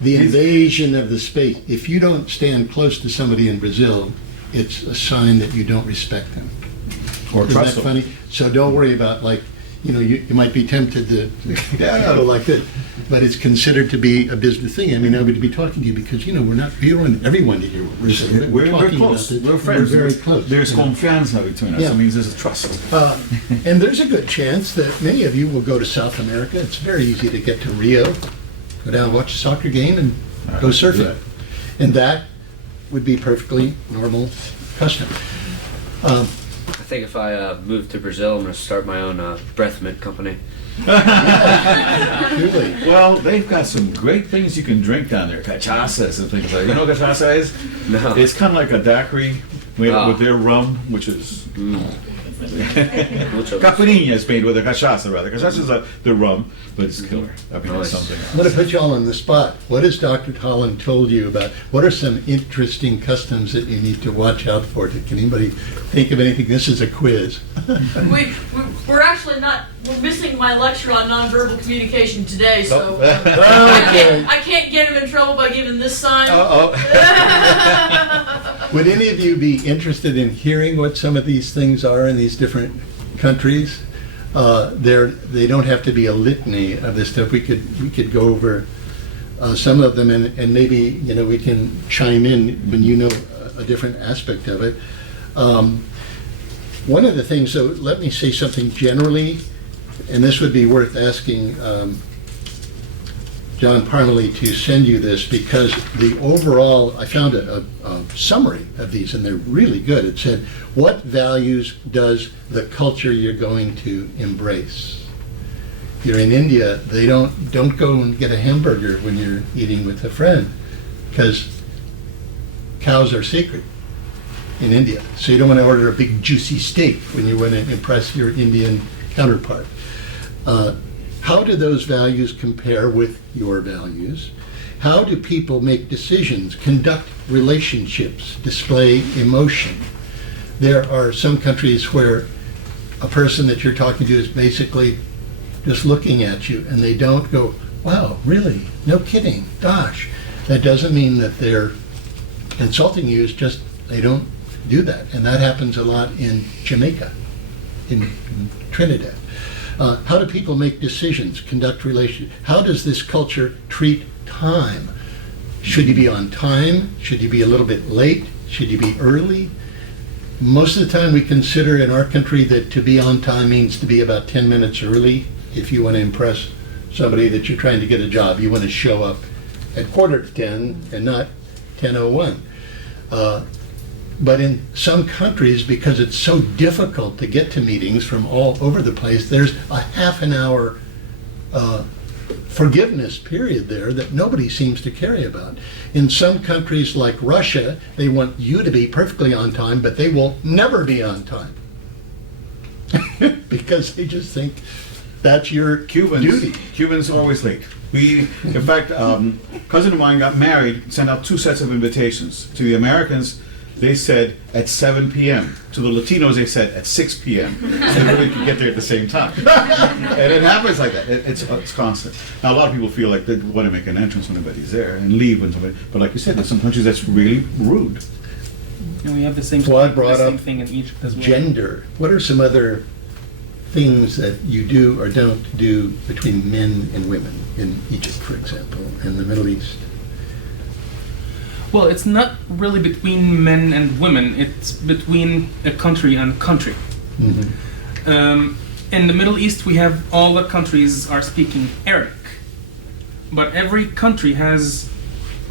the invasion of the space. If you don't stand close to somebody in Brazil, it's a sign that you don't respect them. Or Isn't trust that them. funny? So don't worry about, like, you might be tempted to go like that, but it's considered to be a business thing. I mean, I would be talking to you because, we don't want everyone to hear what we're saying. We're talking close. about it. We're friends. We're very close. There's you know. confianza between us. Yeah. It means there's a trust. And there's a good chance that many of you will go to South America. It's very easy to get to Rio, go down, watch a soccer game, and go surfing. Yeah. And that would be perfectly normal custom. I think if I move to Brazil, I'm going to start my own breath mint company. Really. Well, they've got some great things you can drink down there. Cachaças and things like that. You know what cachaça is? No. It's kind of like a daiquiri made Ah. with their rum, which is... Mucho. Caipirinha is made with a cachaça, rather. Cachaça is the rum, but it's killer. I mean, Nice. it's something I'm going else. to put you all on the spot. What has Dr. Holland told you about? What are some interesting customs that you need to watch out for? Can anybody think of anything? This is a quiz. We're actually not, we're missing my lecture on nonverbal communication today, so Okay. I can't get him in trouble by giving this sign. Would any of you be interested in hearing what some of these things are in these different countries? They don't have to be a litany of this stuff. We could go over some of them, and maybe we can chime in when you know a different aspect of it. One of the things, so let me say something generally, and this would be worth asking John Parmalee to send you this, because the overall, I found a summary of these, and they're really good. It said, what values does the culture you're going to embrace? You're in India, they don't go and get a hamburger when you're eating with a friend, because cows are sacred in India. So you don't want to order a big juicy steak when you want to impress your Indian counterpart. How do those values compare with your values? How do people make decisions, conduct relationships, display emotion? There are some countries where a person that you're talking to is basically just looking at you, and they don't go, wow, really? No kidding, gosh. That doesn't mean that they're insulting you, it's just they don't do that. And that happens a lot in Jamaica, in Trinidad. How do people make decisions, conduct relations? How does this culture treat time? Should you be on time? Should you be a little bit late? Should you be early? Most of the time we consider in our country that to be on time means to be about 10 minutes early. If you want to impress somebody that you're trying to get a job, you want to show up at 9:45 and not 10:01. But in some countries, because it's so difficult to get to meetings from all over the place, there's a half an hour forgiveness period there that nobody seems to care about. In some countries like Russia, they want you to be perfectly on time, but they will never be on time. Because they just think that's your duty. Cubans are always late. In fact, cousin of mine got married, sent out 2 sets of invitations. To the Americans, they said at 7 p.m. To the Latinos, they said at 6 p.m. So everybody could get there at the same time. And it happens like that. It's constant. Now, a lot of people feel like they want to make an entrance when nobody's there and leave when somebody. But like you said, there's some countries that's really rude. And we have the same, Well, I brought the same up thing in Egypt as well. Gender. What are some other things that you do or don't do between men and women in Egypt, for example, and the Middle East? Well, it's not really between men and women. It's between a country and country. Mm-hmm. In the Middle East, we have all the countries are speaking Arabic, but every country has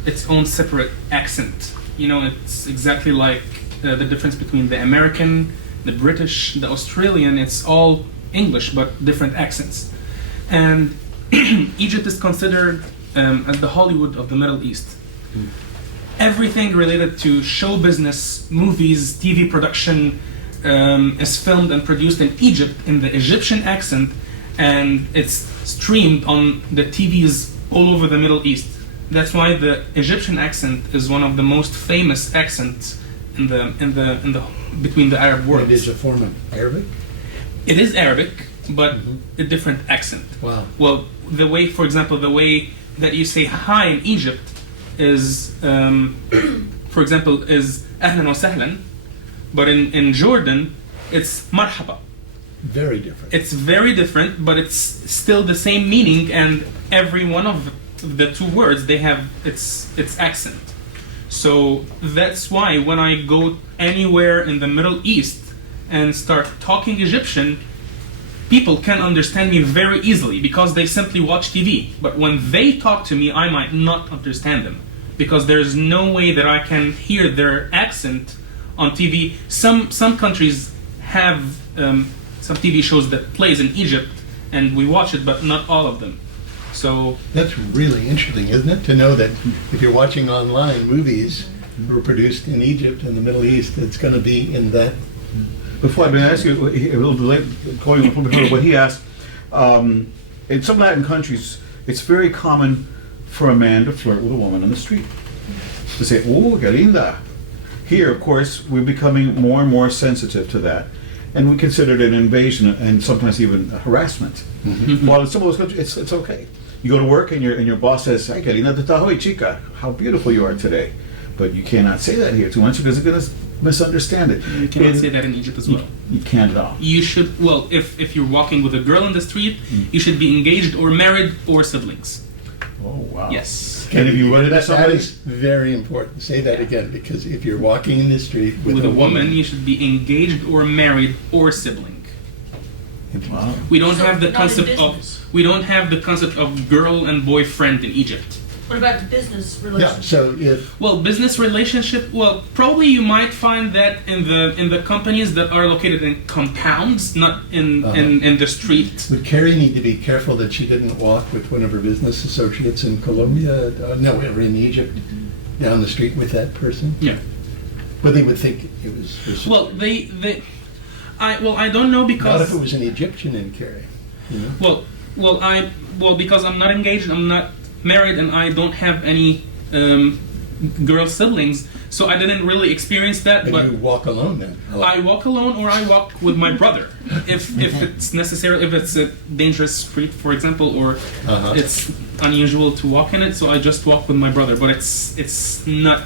its own separate accent. It's exactly like the difference between the American, the British, the Australian. It's all English, but different accents. And Egypt is considered as the Hollywood of the Middle East. Everything related to show business, movies, TV production is filmed and produced in Egypt in the Egyptian accent, and it's streamed on the TVs all over the Middle East. That's why the Egyptian accent is one of the most famous accents in the between the Arab worlds. It is a form of Arabic? It is Arabic, but a different accent. Wow. Well, for example, the way that you say hi in Egypt is, for example, is أهلا وسهلا, but in Jordan, it's marhaba. Very different. It's very different, but it's still the same meaning, and every one of the two words, they have its accent. So that's why when I go anywhere in the Middle East and start talking Egyptian, people can understand me very easily because they simply watch TV. But when they talk to me, I might not understand them because there's no way that I can hear their accent on TV. Some countries have some TV shows that plays in Egypt, and we watch it, but not all of them. So That's really interesting, isn't it? To know that if you're watching online movies that were produced in Egypt and the Middle East, it's going to be in that. Before I'm going to ask you, a little delay, going a little bit what he asked, in some Latin countries, it's very common for a man to flirt with a woman on the street. To say, oh, qué linda. Here, of course, we're becoming more and more sensitive to that. And we consider it an invasion and sometimes even harassment. While in some of those countries, it's okay. You go to work and your boss says, "Ay, qué linda te estás hoy, chica. How beautiful you are today." But you cannot say that here too much because they're going to misunderstand it. you cannot say that in Egypt as well. You can't at all. You should, well, if you're walking with a girl in the street, you should be engaged or married or siblings. Oh, wow. Yes. And if you run into That somebody, is very important. Say that again, because if you're walking in the street With a woman, you should be engaged or married or sibling. wow. We don't So, have the not in concept business. of girl and boyfriend in Egypt. What about the business Yeah, relationship? so if, Well, business relationship. Well, probably you might find that in the companies that are located in compounds, not in the street. would Carrie need to be careful that she didn't walk with one of her business associates in Colombia, no, or in Egypt, down the street with that person? Yeah. But they would think it was her sister. Well, I don't know Not because if it was an Egyptian in Carrie, you know? because I'm not engaged, I'm not married, and I don't have any girl siblings, so I didn't really experience that. But But you walk alone then? I walk alone, or I walk with my brother, if it's necessary, if it's a dangerous street, for example, or Uh-huh. it's unusual to walk in it. So I just walk with my brother. But it's not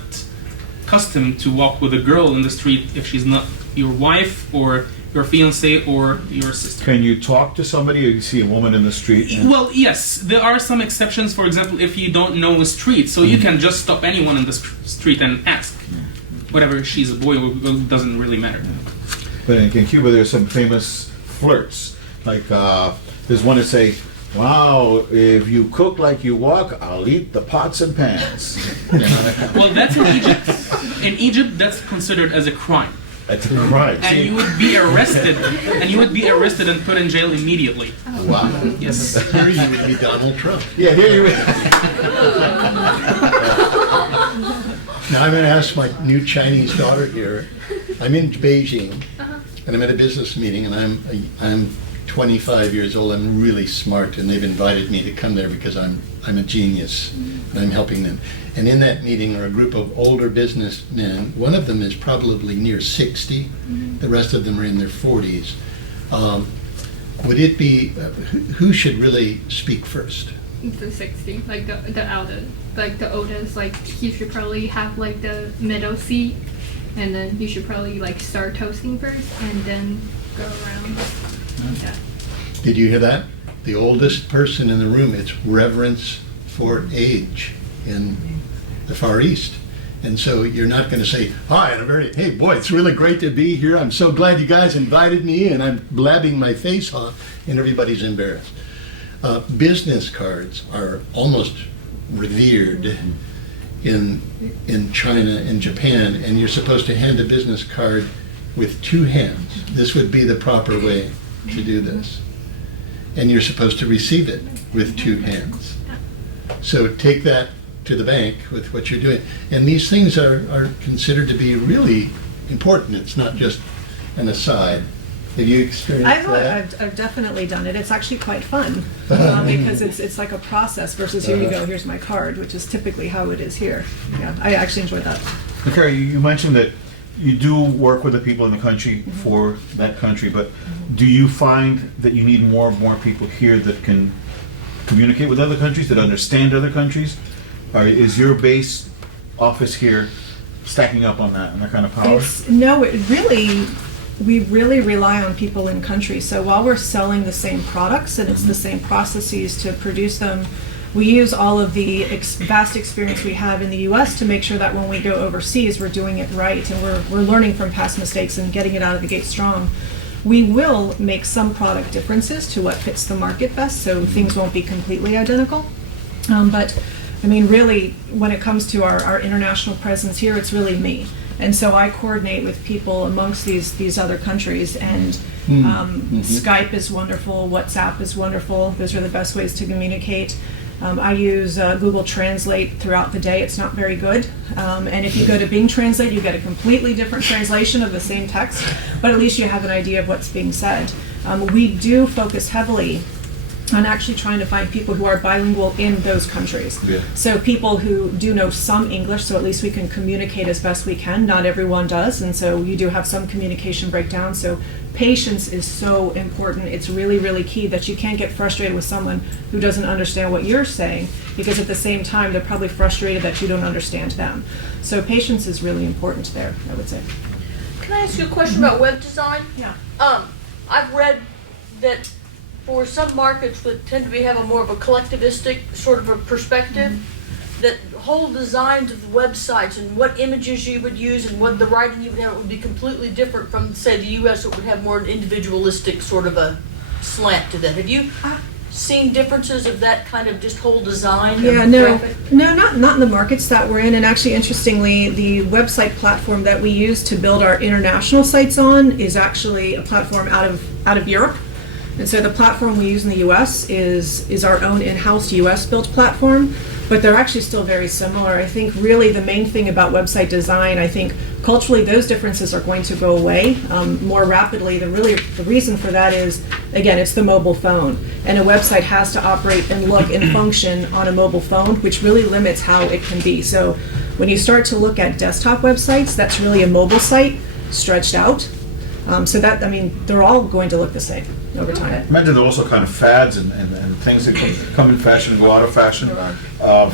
custom to walk with a girl in the street if she's not your wife or your fiance or your sister. Can you talk to somebody or you see a woman in the street? and- Well, yes, there are some exceptions. For example, if you don't know the street, so you can just stop anyone in the street and ask. Whatever, she's a boy or girl, doesn't really matter. But in Cuba, there's some famous flirts. Like, there's one that say, "Wow, if you cook like you walk, I'll eat the pots and pans." Well, that's in Egypt. In Egypt, that's considered as a crime. That's a crime. And See, you would be arrested. And you would be arrested and put in jail immediately. Wow. Yes. Here you would be Donald Trump. yeah, here you Now I'm going to ask my new Chinese daughter here. I'm in Beijing, and I'm at a business meeting, and I'm 25 years old. I'm really smart, and they've invited me to come there because I'm a genius, and I'm helping them. And in that meeting are a group of older businessmen. One of them is probably near 60. The rest of them are in their 40s. Would it be who should really speak first? The 60, like the elder, like the oldest, like he should probably have like the middle seat, and then you should probably like start toasting first and then go around. Yeah. Did you hear that? The oldest person in the room, it's reverence for age in the Far East. And so you're not going to say, "Hi, and hey boy, it's really great to be here. I'm so glad you guys invited me," and I'm blabbing my face off, and everybody's embarrassed. Business cards are almost revered in China and Japan, and you're supposed to hand a business card with two hands. This would be the proper way to do this. And you're supposed to receive it with two hands. So take that to the bank with what you're doing. And these things are considered to be really important. It's not just an aside. Have you experienced that? I've definitely done it. It's actually quite fun because it's like a process versus here you go, here's my card, which is typically how it is here. Yeah, I actually enjoy that. Okay, you mentioned that you do work with the people in the country for that country, but do you find that you need more and more people here that can communicate with other countries, that understand other countries? Or is your base office here stacking up on that kind of power? We really rely on people in country. So while we're selling the same products and it's the same processes to produce them, we use all of the vast experience we have in the US to make sure that when we go overseas, we're doing it right and we're learning from past mistakes and getting it out of the gate strong. We will make some product differences to what fits the market best, so things won't be completely identical. But I mean, really, when it comes to our international presence here, it's really me. And so I coordinate with people amongst these other countries, and Skype is wonderful, WhatsApp is wonderful. Those are the best ways to communicate. I use Google Translate throughout the day. It's not very good. And if you go to Bing Translate, you get a completely different translation of the same text, but at least you have an idea of what's being said. We do focus heavily on actually trying to find people who are bilingual in those countries. Yeah. So people who do know some English, so at least we can communicate as best we can. Not everyone does, and so you do have some communication breakdown. So patience is so important. It's really, really key that you can't get frustrated with someone who doesn't understand what you're saying, because at the same time, they're probably frustrated that you don't understand them. So patience is really important there, I would say. Can I ask you a question about web design? Yeah. I've read that for some markets that tend to have a more of a collectivistic sort of a perspective, that whole designs of the websites and what images you would use and what the writing you would have would be completely different from, say, the U.S., that would have more an individualistic sort of a slant to that. Have you seen differences of that kind of just whole design? Yeah, no, not in the markets that we're in. And actually, interestingly, the website platform that we use to build our international sites on is actually a platform out of Europe. And so the platform we use in the US is our own in-house US built platform, but they're actually still very similar. I think really the main thing about website design, I think culturally those differences are going to go away more rapidly. The reason for that is, again, it's the mobile phone, and a website has to operate and look and function on a mobile phone, which really limits how it can be. So when you start to look at desktop websites, that's really a mobile site stretched out. So that, I mean, they're all going to look the same over time. Imagine there are also kind of fads and things that come in fashion and go out of fashion.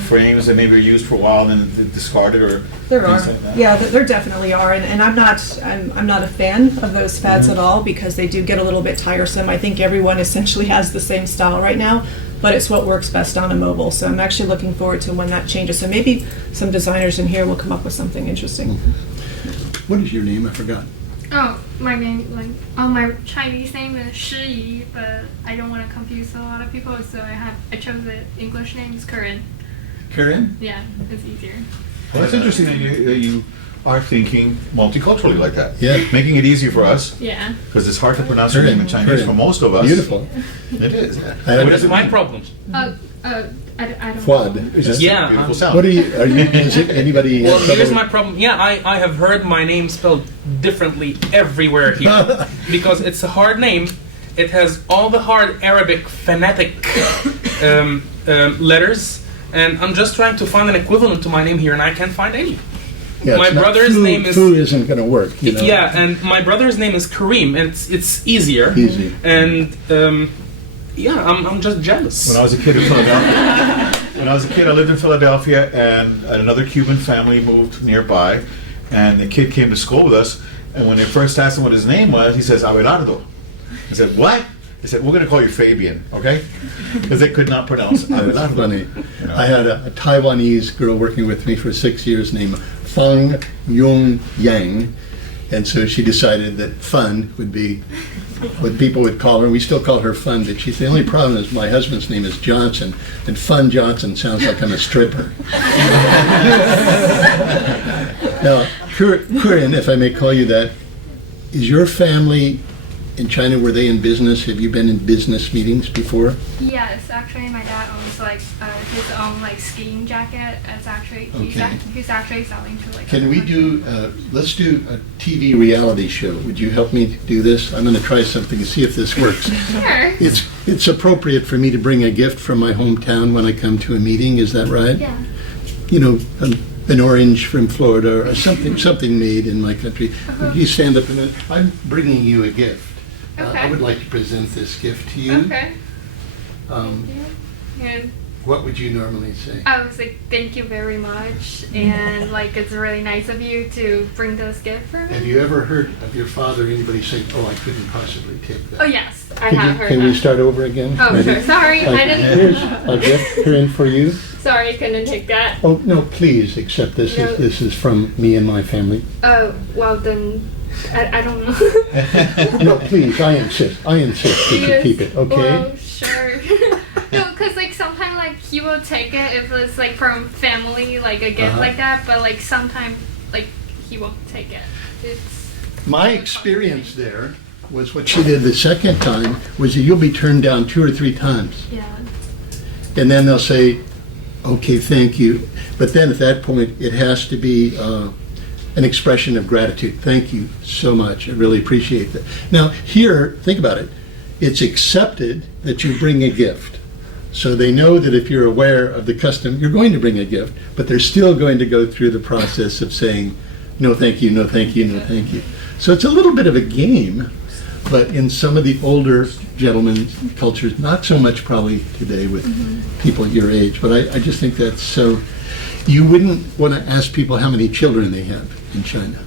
Frames that maybe are used for a while and then discarded, or There things are, like that. yeah, there definitely are, and I'm not a fan of those fads at all, because they do get a little bit tiresome. I think everyone essentially has the same style right now, but it's what works best on a mobile. So I'm actually looking forward to when that changes. So maybe some designers in here will come up with something interesting. What is your name? I forgot. Oh, my name, my Chinese name is Shi Yi, but I don't want to confuse a lot of people, so I chose the English name is Corinne. Karen? Yeah, it's easier. Well, it's interesting that you are thinking multiculturally like that. Yeah. Making it easier for us, Yeah. because it's hard to pronounce your name in Chinese for most of us. Beautiful. It is, yeah. What is my problem? I don't Fuad. know. Is that- Yeah. Beautiful sound. What are you? Is it anybody? Well, here's trouble- my problem. Yeah, I have heard my name spelled differently everywhere here because it's a hard name. It has all the hard Arabic phonetic letters, and I'm just trying to find an equivalent to my name here, and I can't find any. Yeah, my it's not- brother's Fu- name is- Fu isn't going to work. You know? Yeah, and my brother's name is Kareem, and it's easier. Easy. And yeah, I'm just jealous. When I was a kid in Philadelphia, I lived in Philadelphia, and another Cuban family moved nearby, and the kid came to school with us, and when they first asked him what his name was, he says, Abelardo. I said, what? They said, we're going to call you Fabian, okay? Because they could not pronounce That's Abelardo. funny. You know? I had a Taiwanese girl working with me for 6 years named Fang Yung Yang, and so she decided that Fun would be what people would call her. We still call her Fun, but she's the only problem is my husband's name is Johnson, and Fun Johnson sounds like I'm a stripper. Now, Corinne, if I may call you that, is your family in China, were they in business? Have you been in business meetings before? Yes, actually, my dad owns his own skiing jacket. It's actually Okay. he's actually selling to Can other we countries. do, let's do a TV reality show. Would you help me do this? I'm going to try something and see if this works. Sure. It's appropriate for me to bring a gift from my hometown when I come to a meeting, is that right? Yeah. You know, an orange from Florida or something made in my country. Would you stand up and I'm bringing you a gift. I Okay. would like to present this gift to you. Okay. Um, Thank you. And What would you normally say? I was like, thank you very much, and like it's really nice of you to bring this gift for Have me. you ever heard of your father or anybody say, "Oh, I couldn't possibly take that"? Oh yes, I have heard Can we that. start over again? Oh Ready? sure, sorry, I Here's didn't. a gift here in for you. Sorry, I couldn't take that. Oh, no, please accept this. No. This is from me and my family. Oh well then, I don't know. No, please, I insist that you Yes, keep it, okay? Well, sure. No, cause like sometimes like he will take it if it's like from family, like a gift Uh-huh. like that. But like sometimes like he won't take it. It's My experience there was what she did the second time was that you'll be turned down 2 or 3 times. yeah. And then they'll say, okay, thank you. But then at that point, it has to be an expression of gratitude. Thank you so much. I really appreciate that. Now, here, think about it. It's accepted that you bring a gift. So they know that if you're aware of the custom, you're going to bring a gift, but they're still going to go through the process of saying, no, thank you, no, thank you, no, thank you. So it's a little bit of a game, but in some of the older gentlemen's cultures, not so much probably today with people your age, but I just think that's so. You wouldn't want to ask people how many children they have in China,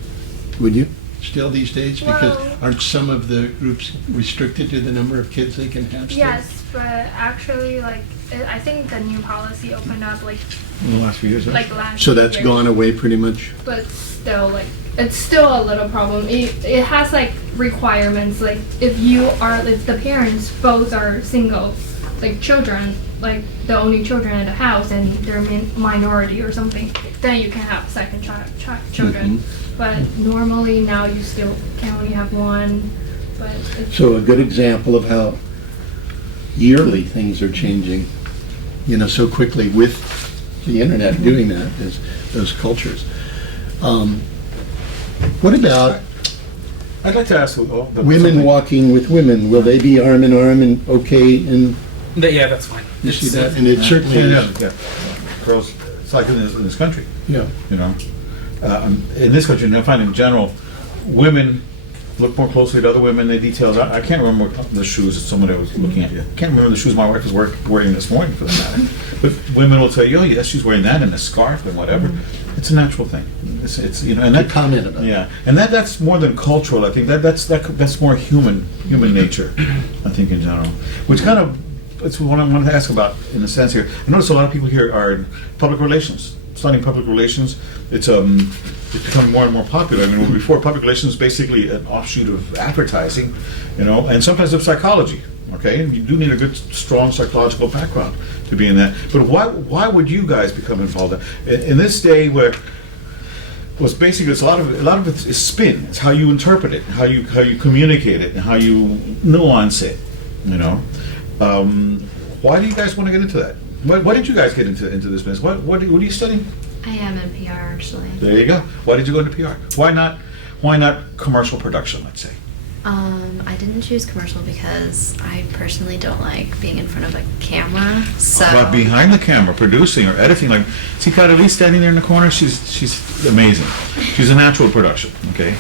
would you? Still these days? Because Well- aren't some of the groups restricted to the number of kids they can have still? Yes, but actually, like I think the new policy opened up like In the last few years, last. So that's year. gone away pretty much? But still, like it's still a little problem. It has like requirements. Like if the parents both are single, like children, like the only children in the house, and they're minority or something, then you can have second children. But normally now you still can only have one. But it's, So a good example of how yearly things are changing, so quickly with the internet doing that is those cultures. What about I'd like to ask women walking with women? Will they be arm in arm and okay? And Yeah, that's fine. you see It's- that? And it certainly is. Yeah. Girls, it's like in this country. Yeah. In this country, and I find in general, women look more closely at other women. They details. I can't remember the shoes that somebody was looking at. I can't remember the shoes my wife was wearing this morning, for the matter. But women will tell you, "Oh, yes, she's wearing that and a scarf and whatever." It's a natural thing. It's and To that comment about it. yeah, and that's more than cultural. I think that's more human nature. I think in general, which kind of it's what I wanted to ask about in a sense here. I notice a lot of people here are in public relations, studying public relations. It's become more and more popular. I mean, before public relations was basically an offshoot of advertising, and sometimes of psychology. Okay, you do need a good, strong psychological background to be in that. But why would you guys become involved in this day where? Well, it's basically a lot of it is spin. It's how you interpret it, how you communicate it, and how you nuance it. Why do you guys want to get into that? Why did you guys get into this business? What are you studying? I am in PR actually. There you go. Why did you go into PR? Why not commercial production? Let's say. I didn't choose commercial because I personally don't like being in front of a camera. So But behind the camera, producing or editing, like see Carly standing there in the corner. She's amazing. She's a natural production. Okay.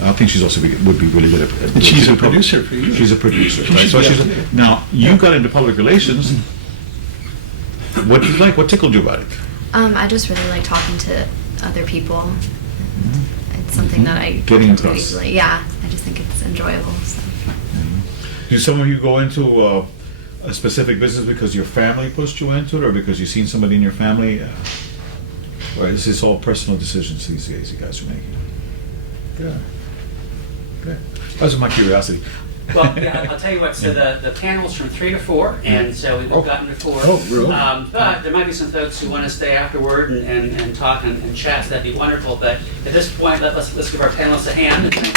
I think she's also would be really good at. And she's a producer for you. She's a producer, right? So now you got into public relations. What did you like? What tickled you about it? I just really like talking to other people. It's something that I Getting do close. easily. Yeah, I just think it's enjoyable. So. Do some of you go into a specific business because your family pushed you into it, or because you've seen somebody in your family? Or is this all personal decisions these days you guys are making? Good. Good. That was my curiosity. Well, yeah, I'll tell you what, so the panel's from 3 to 4, and so we've gotten to 4. Oh, really? But there might be some folks who want to stay afterward and talk and chat, so that'd be wonderful. But at this point, let's give our panelists a hand. And thank you.